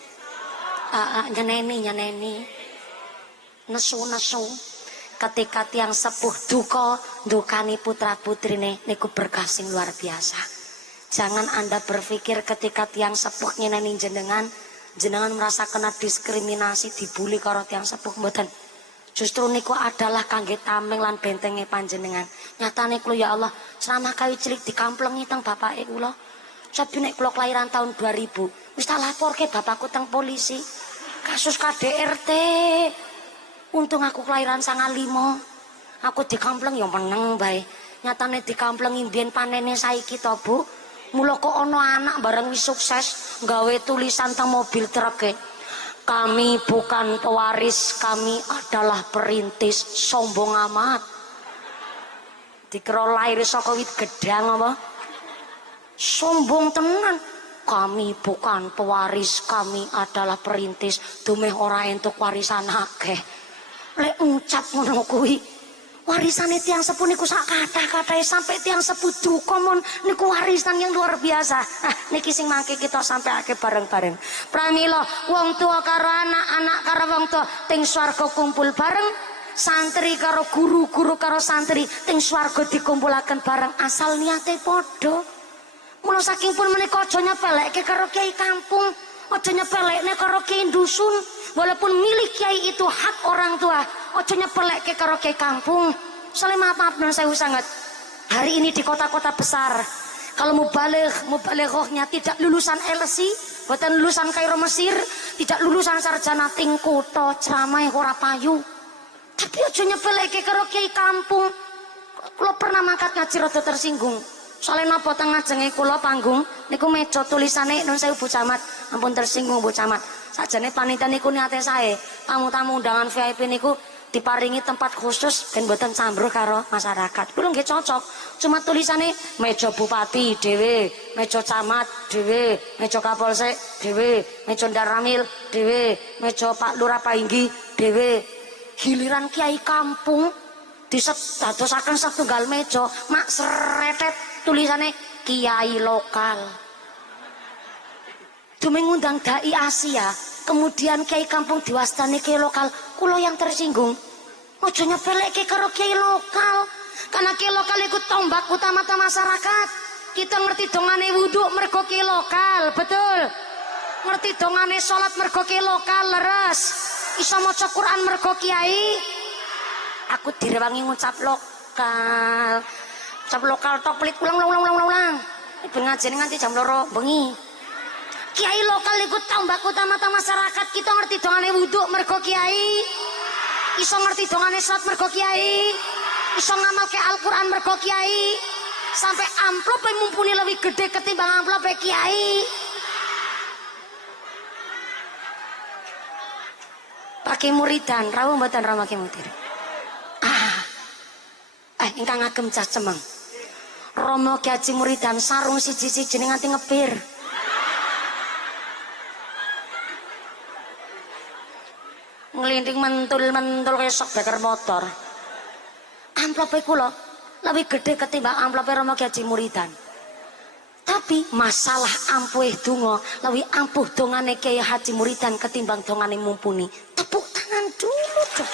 Nyeneni. Nesu. Ketika tiang sepuh duka ndukani putra putrine niku berkah sing luar biasa. Jangan Anda berpikir ketika tiang sepuh nyeneni jenengan merasa kena diskriminasi, dibully karo tiang sepuh, mboten. Justru niku adalah kangge tameng lan bentenge panjenengan. Nyatane kula ya Allah, selama kawi cilik dikamplengi teng bapake kula. Sabi nek kula kelahiran tahun 2000, wis tak laporke bapakku teng polisi. Kasus KDRT. Untung aku kelahiran 95. Aku dikampleng ya meneng bae. nyatane dikamplengi mbiyen panene saiki to Bu. Mula kok ana anak bareng wis sukses gawe tulisan teng mobil truk. Kami bukan pewaris, kami adalah perintis. Sombong amat. Dikira lahir saka wit gedang apa? Sombong tenan. Kami bukan pewaris, kami adalah perintis. Dumeh ora entuk warisan akeh. Lek ngucap ngono kuwi, warisane tiyang sepuh niku sak kathah-kathahe sampai tiyang sepuh duka mon niku warisan yang luar biasa. Nah, niki sing mangke kita sampaiake bareng-bareng. Pramila wong tua karo anak karo wong tua teng swarga kumpul bareng, santri karo guru karo santri teng swarga dikumpulaken bareng asal niate padha. Mula saking pun menika aja nyepelekke karo kiai kampung, aja nyepelekne karo kiai dusun. Walaupun milik kiai itu hak orang tua, aja nyepelekke karo kiai kampung. Soalnya maaf non saya sangat. Hari ini di kota-kota besar, kalau mubalighahnya tidak lulusan LSI, bukan lulusan Kairo Mesir, tidak lulusan sarjana ting kota ceramah ora payu. Tapi aja nyepelekke karo kiai kampung. Kula pernah mangkat ngaji rada tersinggung. Soalnya napa teng ngajenge kula panggung niku meja tulisane nun sewu Bu Camat. Ampun tersinggung Bu Camat. Sajane panitia niku niate sae. Tamu-tamu undangan VIP niku diparingi tempat khusus ben mboten cambruh karo masyarakat. Kulo nggih cocok. Cuma tulisane meja bupati dhewe, meja camat dhewe, meja kapolsek dhewe, meja Ndaramil dhewe, meja Pak Lurah Painggi dhewe. Giliran kiai kampung dadosaken setunggal meja mak sretet tulisannya kiai lokal. Dumeng ngundang dai Asia, kemudian kiai kampung diwastani kiai lokal. Kulo yang tersinggung. Ojo nyepelekke karo kiai lokal. Karena kiai lokal ikut tombak utama masyarakat. Kita ngerti dongane wudhu mergo kiai lokal, betul. Ngerti dongane salat mergo kiai lokal, leres. Iso maca Quran mergo kiai. Aku direwangi ngucap lokal. Cap lokal tok pelit ulang. Ibu ngajeni nganti jam 2 bengi. Kiai lokal ikut tambak utama masyarakat. Kita ngerti dongane wudhu mergo kiai. Iso ngerti dongane salat mergo kiai. Iso ngamalke Al-Qur'an mergo kiai. Sampai amplope mumpuni lebih gede ketimbang amplope kiai. Pakai muridan, rawuh mboten ramake mutir. Ingkang ngagem cah cemeng. Romo Ki Haji Muridan sarung siji-siji nganti ngepir. Nglinding mentul-mentul kaya sok beker motor. Amplope kula lebih gede ketimbang amplope Romo Ki Haji Muridan. Tapi masalah ampuh donga lebih ampuh dongane Kiai Haji Muridan ketimbang dongane mumpuni. Tepuk tangan dulu dong.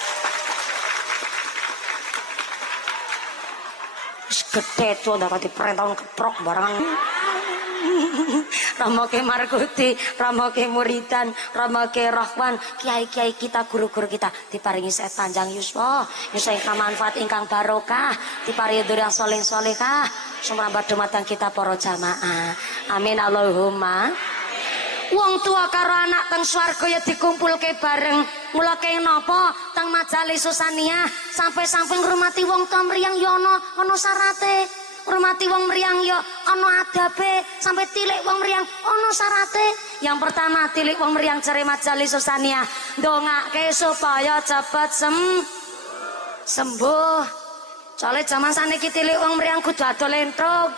Gede tuh udah kati perintahun keprok barang. Ramo Ki Markuti, Ramo Ki Muridan, Ramo Ki Rahwan, kiai-kiai kita, guru-guru kita diparingi sehat panjang yuswa, yuswa ingkang manfaat ingkang barokah, diparingi durang soleh-solehah, sumrambah dumateng kita para jamaah. Amin Allahumma. Wong tua karo anak teng swarga ya dikumpulke bareng. Mula kaya napa teng majalis Susania sampai ngurmati wong tua mriyang ya ana syarate. Ngurmati wong mriyang ya ana adabe, sampai tilik wong mriyang ana syarate. Yang pertama tilik wong mriyang jare majalis Susania ndongake supaya cepet sembuh. Soale jaman saniki tilik wong mriyang kudu adol entruk.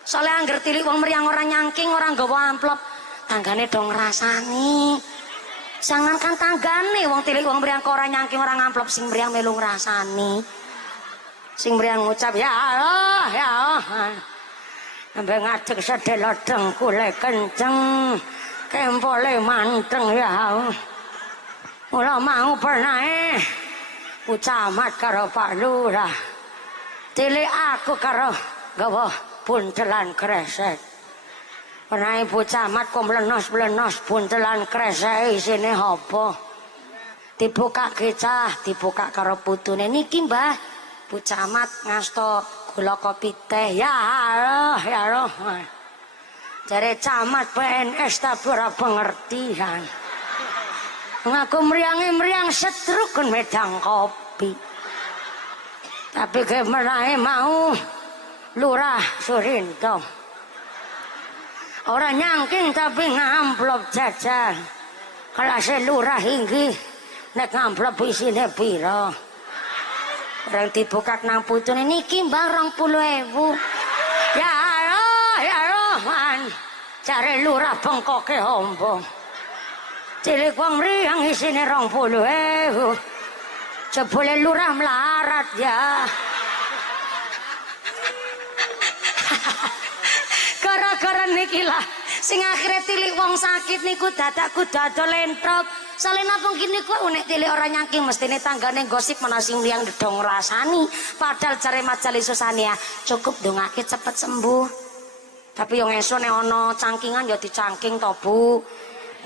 Soale angger tilik wong mriyang ora nyangking, ora nggawa amplop, tanggane dong ngrasani. Jangankan tanggane wong tilik wong mriyang ora nyangking ora ngamplop, sing mriyang melu ngrasani. Sing mriyang ngucap ya Allah ya Allah. Ambe ngadeg sedelo dengkule kenceng, kempole manteng ya Allah. Mula mau pernah Bu Camat karo Pak Lurah tilik aku karo gawa buntelan kresek. Pernah Bu Camat kok melenos buntelan kresek isine apa? Dibuka kecah, dibuka karo putune niki Mbah. Bu Camat ngasto gula kopi teh. Ya Allah, ya Allah. Jare camat PNS tapi ora pengertian. Ngaku mriang setruk kan medang kopi. Tapi kemenahe mau Lurah Surinto. Orang nyangking tapi ngamplop jajan. Kelasnya lurah inggih nek ngamplop isine pira. Orang dibuka nang putune niki mbak 20.000. Ya Rahman. Cari lurah bengkoke hombong. Cilik wong mriyang isine 20.000. Jebule lurah melarat ya. Gara-gara niki lah sing akhire tilik wong sakit niku dadakku dodol lentrok. Sale napa kene kok nek tilik ora nyangking mestine tanggane gosip menasing liang dedong rasani. Padahal jare majalis Susania cukup dongake cepet sembuh. Tapi yo ngeso nek ana cangkingan yo dicangking to, Bu.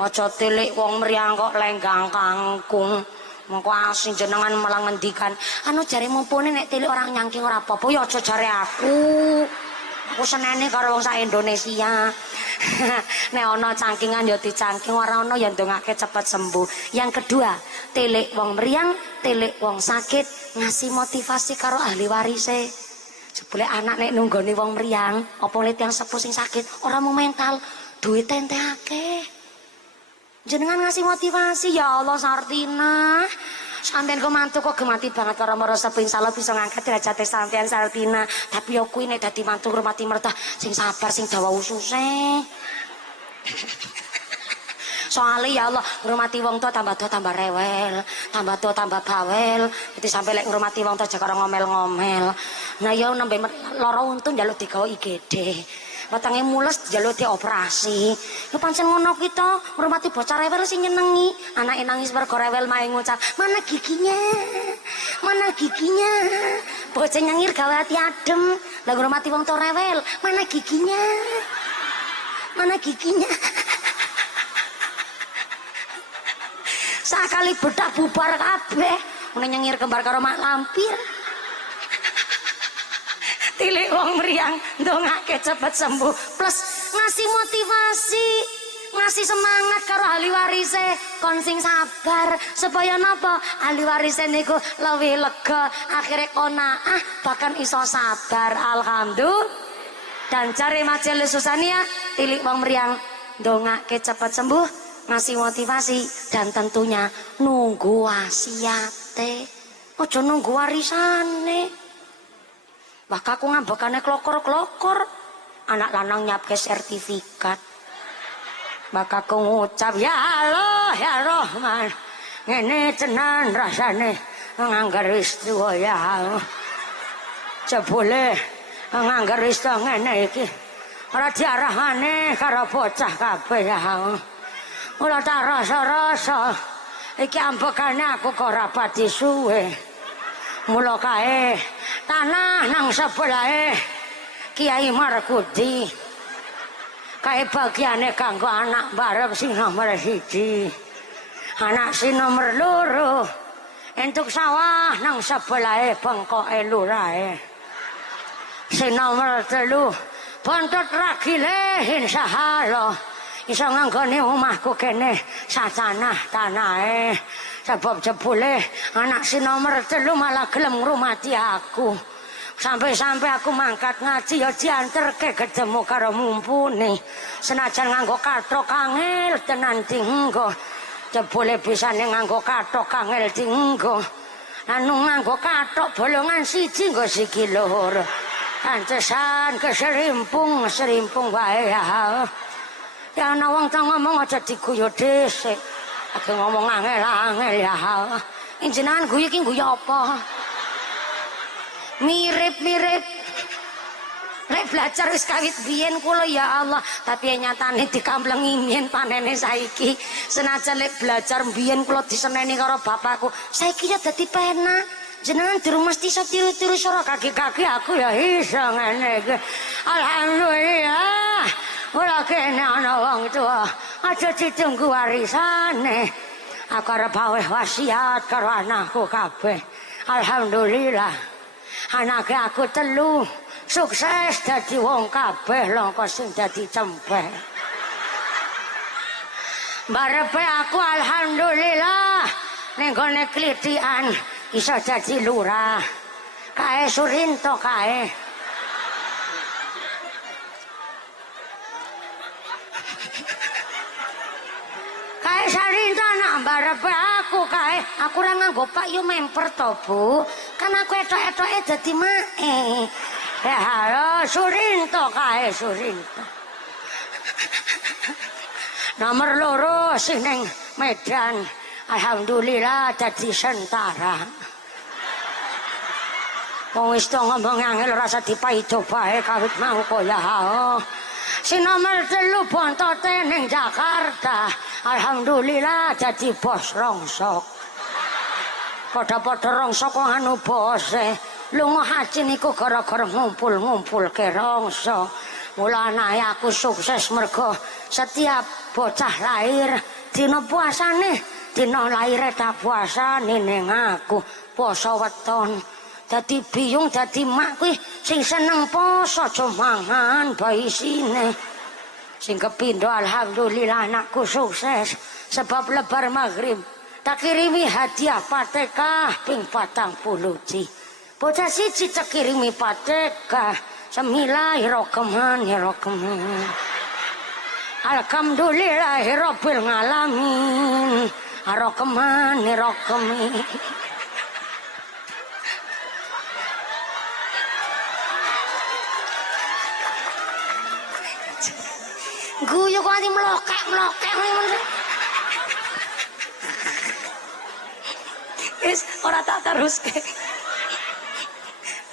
Aja tilik wong mriyang kok lenggang kangkung. Mengko asing jenengan malah ngendikan, anu jare mumpune nek tilik orang nyangking ora apa-apa yo aja jare aku. Aku senene karo wong sak Indonesia. Nek ana cangkingan ya dicangking, ora ana ya ndongake cepet sembuh. Yang kedua, tilik wong mriyang, tilik wong sakit ngasih motivasi karo ahli warise. Jebule anak nek nunggoni wong mriyang, apa nek tiyang sepuh sing sakit, ora mau mental, duit ente akeh. Jenengan ngasih motivasi, ya Allah Sartina. Sampeyan kok mantu kok gemati banget karo marang sepuh, insyaallah bisa ngangkat derajate sampeyan Sartina. Tapi yo kuwi nek dadi mantu ngurmati mertua sing sabar sing dawa ususe. Soale ya Allah ngurmati wong tua tambah rewel, tambah tua tambah bawel. Dadi sampe lek ngurmati wong tua aja karo ngomel-ngomel. Nah yo nembe lara untu njaluk digawa IGD. Wetenge mules njaluk dioperasi. Ya pancen ngono ki to, ngurmati bocah rewel sing nyenengi. Anake nangis mergo rewel mae ngucap, "Mana giginya? Mana giginya?" Bocah nyengir gawe ati adem. Lah ngurmati wong tua rewel, "Mana giginya? Mana giginya?" Sakali bedak bubar kabeh. Mene nyengir kembar karo mak lampir. Tilik wong mriyang ndongake cepet sembuh plus ngasih motivasi, ngasih semangat karo ahli warise kon sing sabar supaya napa ahli warise niku luwih lega akhire qanaah bahkan iso sabar. Alhamdulillah. Dan cari majelis Susania tilik wong mriyang ndongake cepet sembuh, ngasih motivasi dan tentunya nunggu wasiate. Aja nunggu warisane. Bahkan aku ngambekane klokor-klokor. Anak lanang nyapke sertifikat. Bahkan aku ngucap, "Ya Allah, ya Rahman. Ngene tenan rasane nganggar istri ya. Jebule nganggar istri ngene iki. Ora diarahane karo bocah kabeh ya. Ora tak rasa-rasa. Iki ambekane aku kok ora pati suwe. Mula kae tanah nang sebelahe Kiai Markudi kae bagiane kanggo anak barep sing nomor 1, anak sing nomor 2 entuk sawah nang sebelahe bengkoke lurahe, sing nomor 3 bontot ragile insyaallah iso nganggone omahku kene satanah tanahe. Sebab jebule anak si nomor 3 malah gelem ngrumati aku. Sampai-sampai aku mangkat ngaji ya dianterke ketemu karo mumpuni. Senajan nganggo kathok angel tenan dinggo. Jebule bisane nganggo kathok angel dinggo. Anu nganggo kathok bolongan siji nggo siki loro. Pantesan keserimpung wae ya. Ya ana wong ta ngomong aja diguyu dhisik. Aku ngomong angel-angel ya. Jenengan guyu ki guyu apa? Mirip-mirip. Lek belajar wis kawit biyen kula ya Allah, tapi nyatane dikamplengi mien panene saiki. Senajan lek belajar biyen kula diseneni karo bapakku, saiki ya dadi penak. Jenengan durung mesti iso tiru-tiru swara kaki-kaki aku ya iso ngene iki. Alhamdulillah. Ora kene ana wong tua, aja ditunggu warisane. Aku arep gawe wasiat karo anakku kabeh. Alhamdulillah. Anake aku 3 sukses dadi wong kabeh langka sing dadi cempek. Barepe aku alhamdulillah ning gone klithikan iso dadi lurah. Kae Surinto kae. Kae Surinto anak barepe aku kae. Aku ora nganggo Pak yo memper to, Bu. Kan aku etok-etoke dadi mae. Ya halo Surinto kae Surinto. Nomor loro sing ning Medan. Alhamdulillah dadi sentara. Wong wis to ngomong angel rasa dipaido bae kawit mau kaya hao. Si nomor 3 bontote ning Jakarta. Alhamdulillah jadi bos rongsok. Padha-padha rongsok kok anu bose. Lunga haji niku gara-gara ngumpul-ngumpul ke rongsok. Mulane aku sukses mergo setiap bocah lahir dina puasane, dina lahire tak puasane ning aku poso weton. Dadi biyung dadi mak kuwi sing seneng poso aja mangan bae isine. Sing kepindho alhamdulillah anakku sukses sebab lebar maghrib tak kirimi hadiah Fatihah ping 40. Bocah siji tak kirimi Fatihah Bismillahirrahmanirrahim. Alhamdulillahirabbil alamin. Arrahmanirrahim. Guyu kok ati mlokek-mlokek ngono. Wis ora tak teruske.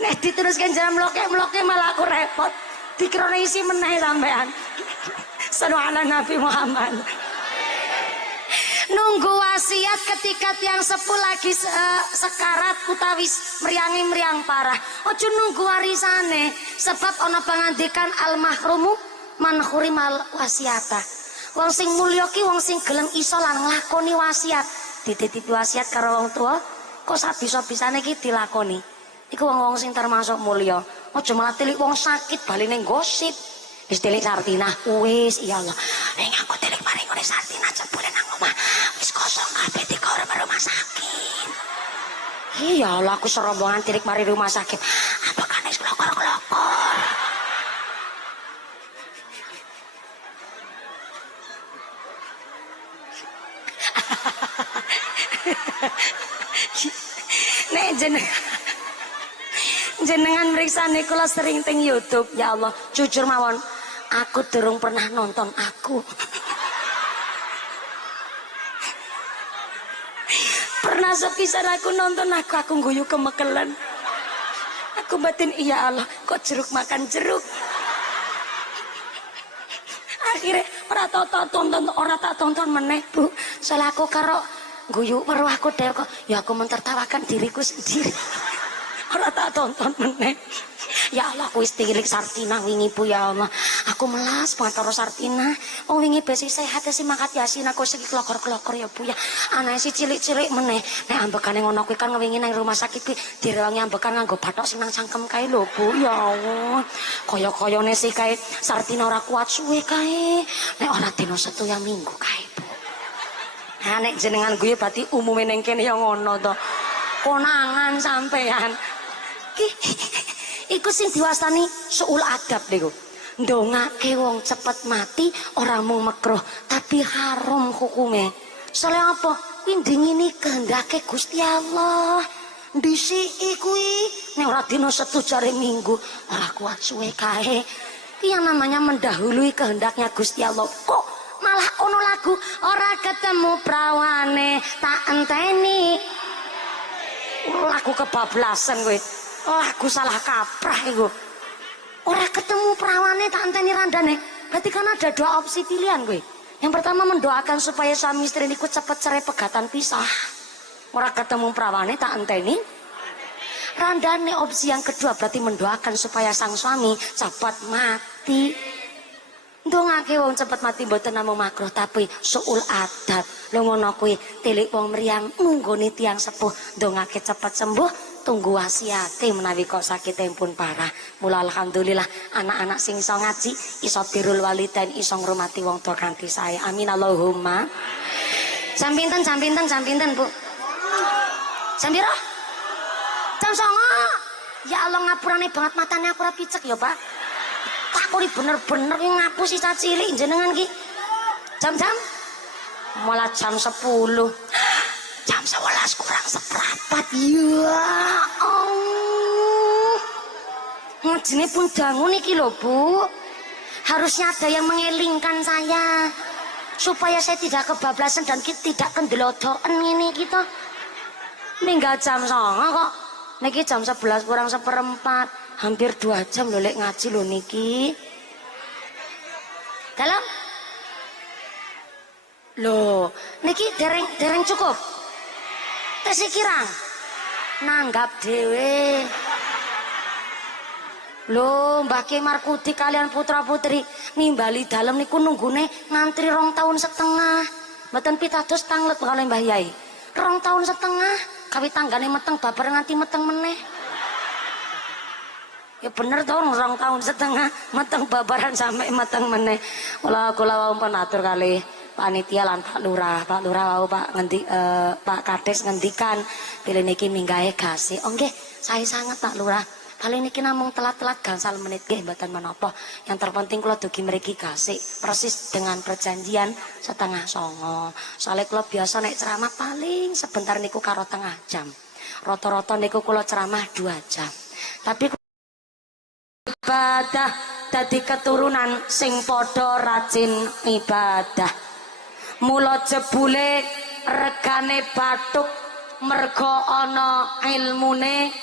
Nek diteruske jalan mlokek-mlokek malah aku repot. Dikira isi meneh sampean. Sallallahu ala Nabi Muhammad. Nunggu wasiat ketika tiang sepuh lagi sekarat utawi meriang parah. Ojo nunggu warisane sebab ana pangandikan al mahrumu man khurimal wasiata. Wong sing mulya ki wong sing gelem iso lan nglakoni wasiat. Dititipi wasiat karo wong tua, kok sabisa-bisane ki dilakoni. Iku wong-wong sing termasuk mulya. Aja malah tilik wong sakit bali ning gosip. Wis tilik Sartina, wis iya Allah. Ning aku tilik paring oleh Sartina jebule nang omah. Wis kosong kabeh dikor rumah sakit. Iya Allah aku serombongan tilik mari rumah sakit. Apa kan wis klokor-klokor. Nek jenengan meriksane kula sering teng YouTube. Ya Allah, jujur mawon, aku durung pernah nonton aku. Pernah sepisan aku nonton aku guyu kemekelan. Aku batin iya Allah, kok jeruk makan jeruk. Akhirnya ora tak tonton meneh, Bu. Soalnya aku karo guyu weruh aku dhewe kok ya aku mentertawakan diriku sendiri. Ora tak tonton meneh. Ya Allah aku wis tilik Sartina wingi Bu ya Allah. Aku melas banget karo Sartina. Wong wingi besi sehat sih mangkat Yasin aku sing klokor-klokor ya Bu ya. Anake si cilik-cilik meneh. Nek ambekane ngono kuwi kan wingi nang rumah sakit kuwi direwangi ambekan nganggo bathok sing nang cangkem kae lho Bu ya Allah. Kaya-kayane sih kae Sartina ora kuat suwe kae. Nek ora dina Setu ya Minggu kae Bu. Nah nek jenengan guyu berarti umume ning kene ya ngono to. Konangan sampean. Iku sing diwastani suul adab niku. Ndongake wong cepet mati ora mung makruh tapi haram hukume. Soale apa? Kuwi ndingini kehendake Gusti Allah. Ndisiki kuwi nek ora dina Setu jare Minggu ora kuat suwe kae. Ki yang namanya mendahului kehendaknya Gusti Allah. Kok malah ono lagu ora ketemu prawane tak enteni. Lagu kebablasan kowe. Lagu salah kaprah iku. Ora ketemu perawane tak enteni randane. Berarti kan ada dua opsi pilihan kowe. Yang pertama mendoakan supaya suami istri niku cepet cerai pegatan pisah. Ora ketemu perawane tak enteni randane. Opsi yang kedua berarti mendoakan supaya sang suami cepat mati. Ndongake wong cepet mati mboten namung makruh tapi suul adab. Lho ngono kuwi tilik wong mriyang nunggoni tiyang sepuh ndongake cepet sembuh tunggu wasiate menawi kok sakite pun parah. Mula alhamdulillah anak-anak sing iso ngaji, iso birrul walidain, iso ngrumati wong tua kanthi sae. Amin Allahumma. Jam pinten Bu? Jam pira? Jam 09.00. Ya Allah ngapurane banget matanya aku ora picek ya, Pak. Takuri bener-bener ki ngapusi cilik jenengan ki. Jam-jam malah jam 10. Jam 11 kurang seperempat. Ya Allah. Ngajine pun dangu niki lho, Bu. Harusnya ada yang mengelingkan saya supaya saya tidak kebablasan dan tidak kendelodoken ini kita. Minggal jam 09.00 kok. Niki jam 11 kurang seperempat. Hampir 2 jam lho lek ngaji lho niki. Dalam loh, niki dereng cukup. Tesi kirang nanggap dhewe. Loh, Mbah Ki Markuti kalian putra-putri nimbali dalem niku nunggune ngantri 2,5 tahun. Mboten pitados tanglet kalih Mbah Yai. 2,5 tahun kawit tanggane meteng babar nganti meteng meneh. Ya bener to 2,5 tahun meteng babaran sampai meteng meneh. Kula wau atur kalih panitia lan Pak Lurah wau Pak Pak Kades ngendikan pilih niki minggahe gasih. Oh nggih, saya sangat Pak Lurah. Kali niki namung telat-telat gangsal menit nggih mboten menapa. Yang terpenting kula dugi mriki gasih persis dengan perjanjian 8:30. Soale kula biasa nek ceramah paling sebentar niku karo tengah jam. Rata-rata niku kula ceramah 2 jam. Tapi ibadah dadi keturunan sing padha rajin ibadah. Mula jebule regane bathuk merga ana ilmune,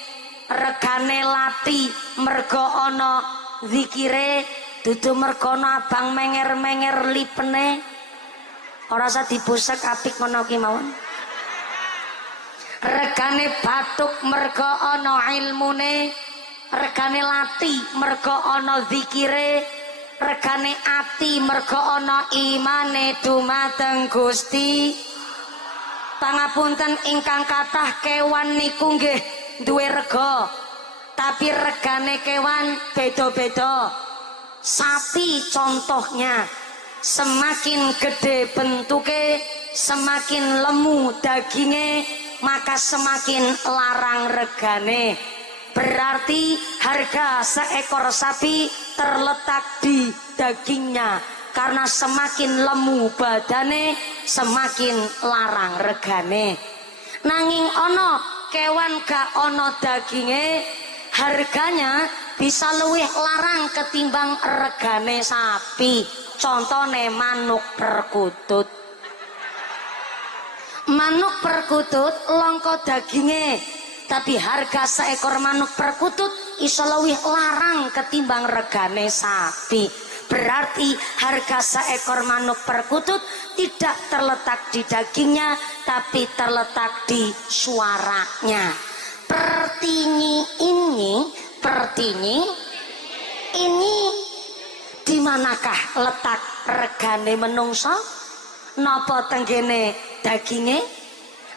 regane lati merga ana zikire, dudu merga ana abang menger-menger lipene. Ora usah dibusek apik ngono ki mawon. Regane bathuk merga ana ilmune, regane lati merga ana zikire, regane ati merga ana imane dumateng Gusti. Pangapunten ingkang kathah kewan niku nggih duwe rega, tapi regane kewan beda-beda. Sapi contohnya, semakin gede bentuke, semakin lemu daginge, maka semakin larang regane. Berarti harga seekor sapi terletak di dagingnya, karena semakin lemu badane semakin larang regane. Nanging ono kewan gak ono daginge, harganya bisa luwih larang ketimbang regane sapi. Contone manuk perkutut. Manuk perkutut longko daginge, tapi harga seekor manuk perkutut iso luwih larang ketimbang regane sapi. Berarti harga seekor manuk perkutut tidak terletak di dagingnya, tapi terletak di suaranya. Pertinyi ini di manakah letak regane menungso? Napa tenggene daginge?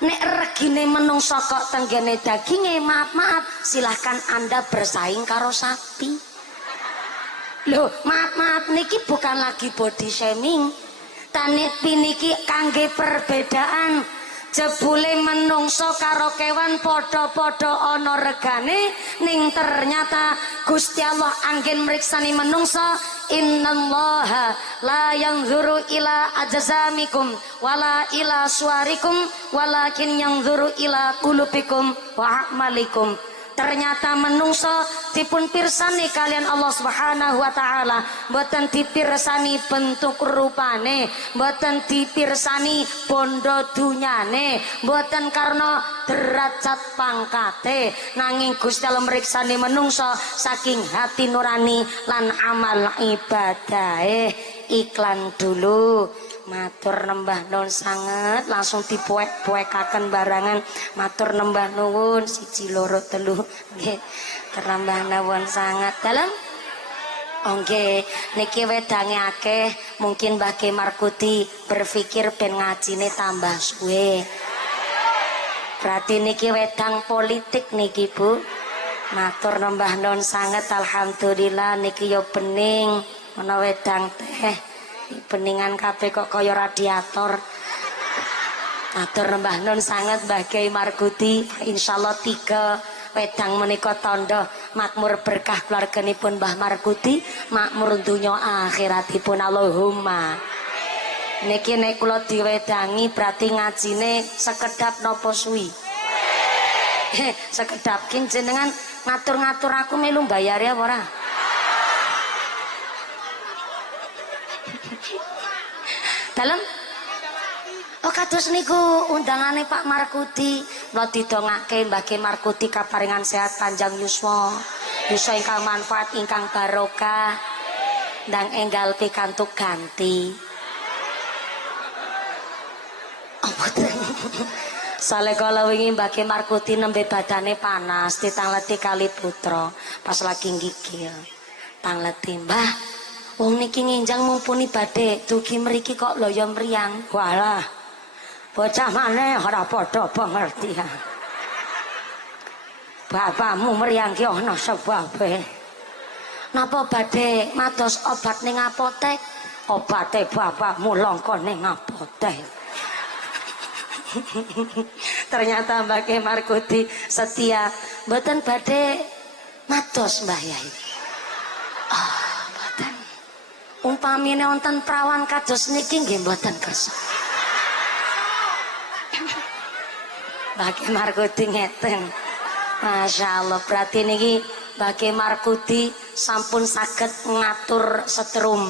Nek regine menungso kok tenggene daginge, maaf silahkan Anda bersaing karo sapi. Loh, maaf niki bukan lagi body shaming. Tanit piniki kangge perbedaan. Jebule menungso karo kewan podo-podo ana regane, ning ternyata Gusti Allah anggen mriksani menungso. Innallaha la yanzuru ila ajzamikum wala ila suwarikum walakin yanzuru ila qulubikum wa a'malikum. Ternyata menungso dipun pirsani kalian Allah Subhanahu wa taala, mboten dipirsani bentuk rupane, mboten dipirsani bondo dunyane, mboten karena derajat pangkate, nanging Gusti Allah mriksani menungso saking hati nurani lan amal ibadahe. Iklan dulu. Matur nembah nuwun sanget, langsung dipoek-poekaken barangan. Matur nembah nuwun 1 2 3 nggih. Terambah nuwun sanget. Dalem nggih, niki wedange akeh, mungkin Mbah Ki Markuti berpikir ben ngajine tambah suwe. Berarti niki wedang politik niki Bu. Matur nembah nuwun sanget, alhamdulillah niki yo bening ana wedang teh. Beningan kabeh kok kaya radiator. Matur nembah nuwun sanget Mbah Ki Markuti. Insyaallah 3 wedang menika tandha makmur berkah keluarganipun Mbah Markuti, makmur donya akhiratipun. Allahumma. Niki nek kula diwedangi berarti ngajine sekedap napa suwi? Sekedap kin jenengan ngatur-ngatur aku melu bayar ya ora? Dalem? Oh kados niku undangane Pak Markuti, kula didongake Mbah Markuti kaparingan sehat panjang yuswa. Yuswa ingkang manfaat ingkang barokah. Ndang enggal pikantuk ganti. Soale kala wingi Mbah Markuti nembe badane panas ditangleti kali putra pas lagi gigil. Tangleti, "Mbah, wong niki nginjang mumpuni badhe dugi mriki kok loyo mriyang." Walah. Bocah maneh ora padha pengertian. Bapakmu mriyang ki ana sebabe. Napa badhe mados obat ning apotek? Obate bapakmu langka ning apotek. Ternyata Mbah Markuti setia mboten badhe mados Mbah Yai. Mboten. Umpamine wonten prawan kados niki nggih mboten kersa. Mbah Markuti ngeten. Masya Allah, berarti niki Mbah Markuti sampun saged ngatur setrum.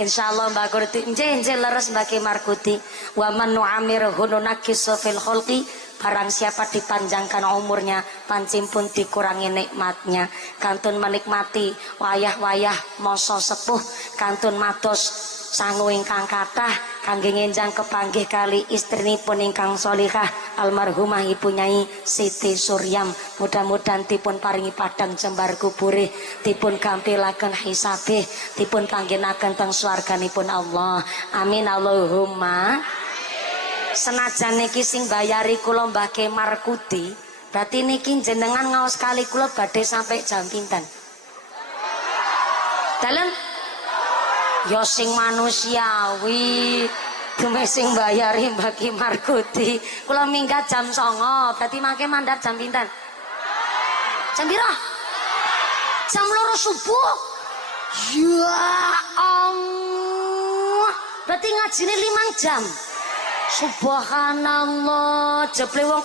Insyaallah Mbak Markuti njenje leres Mbak Markuti. Wa man nu'amirhu nunakkisu fil khulqi, barang siapa dipanjangkan umurnya pancen pun dikurangi nikmatnya. Kantun menikmati wayah-wayah masa sepuh, kantun mados sangu ingkang kathah kangge ngenjang kepanggih kali istrinipun ingkang sholihah almarhumah Ibu Nyai Siti Suryam. Mudah-mudahan dipun paringi padang jembar kubure, dipun gampilaken hisabe, dipun panggenaken teng swarganipun Allah. Amin Allahumma. Senajan niki sing bayari kula Mbah Markuti, berarti niki jenengan ngaos kali kula badhe sampai jam pinten? Dalem ya sing manusiawi, dume sing bayari Mbah Markuti. Kula minggat jam 09.00, berarti mangke mandat jam pinten? Jam pira? Jam 2 subuh. Ya Allah. Berarti ngajine 5 jam. Subhanallah, jeble wong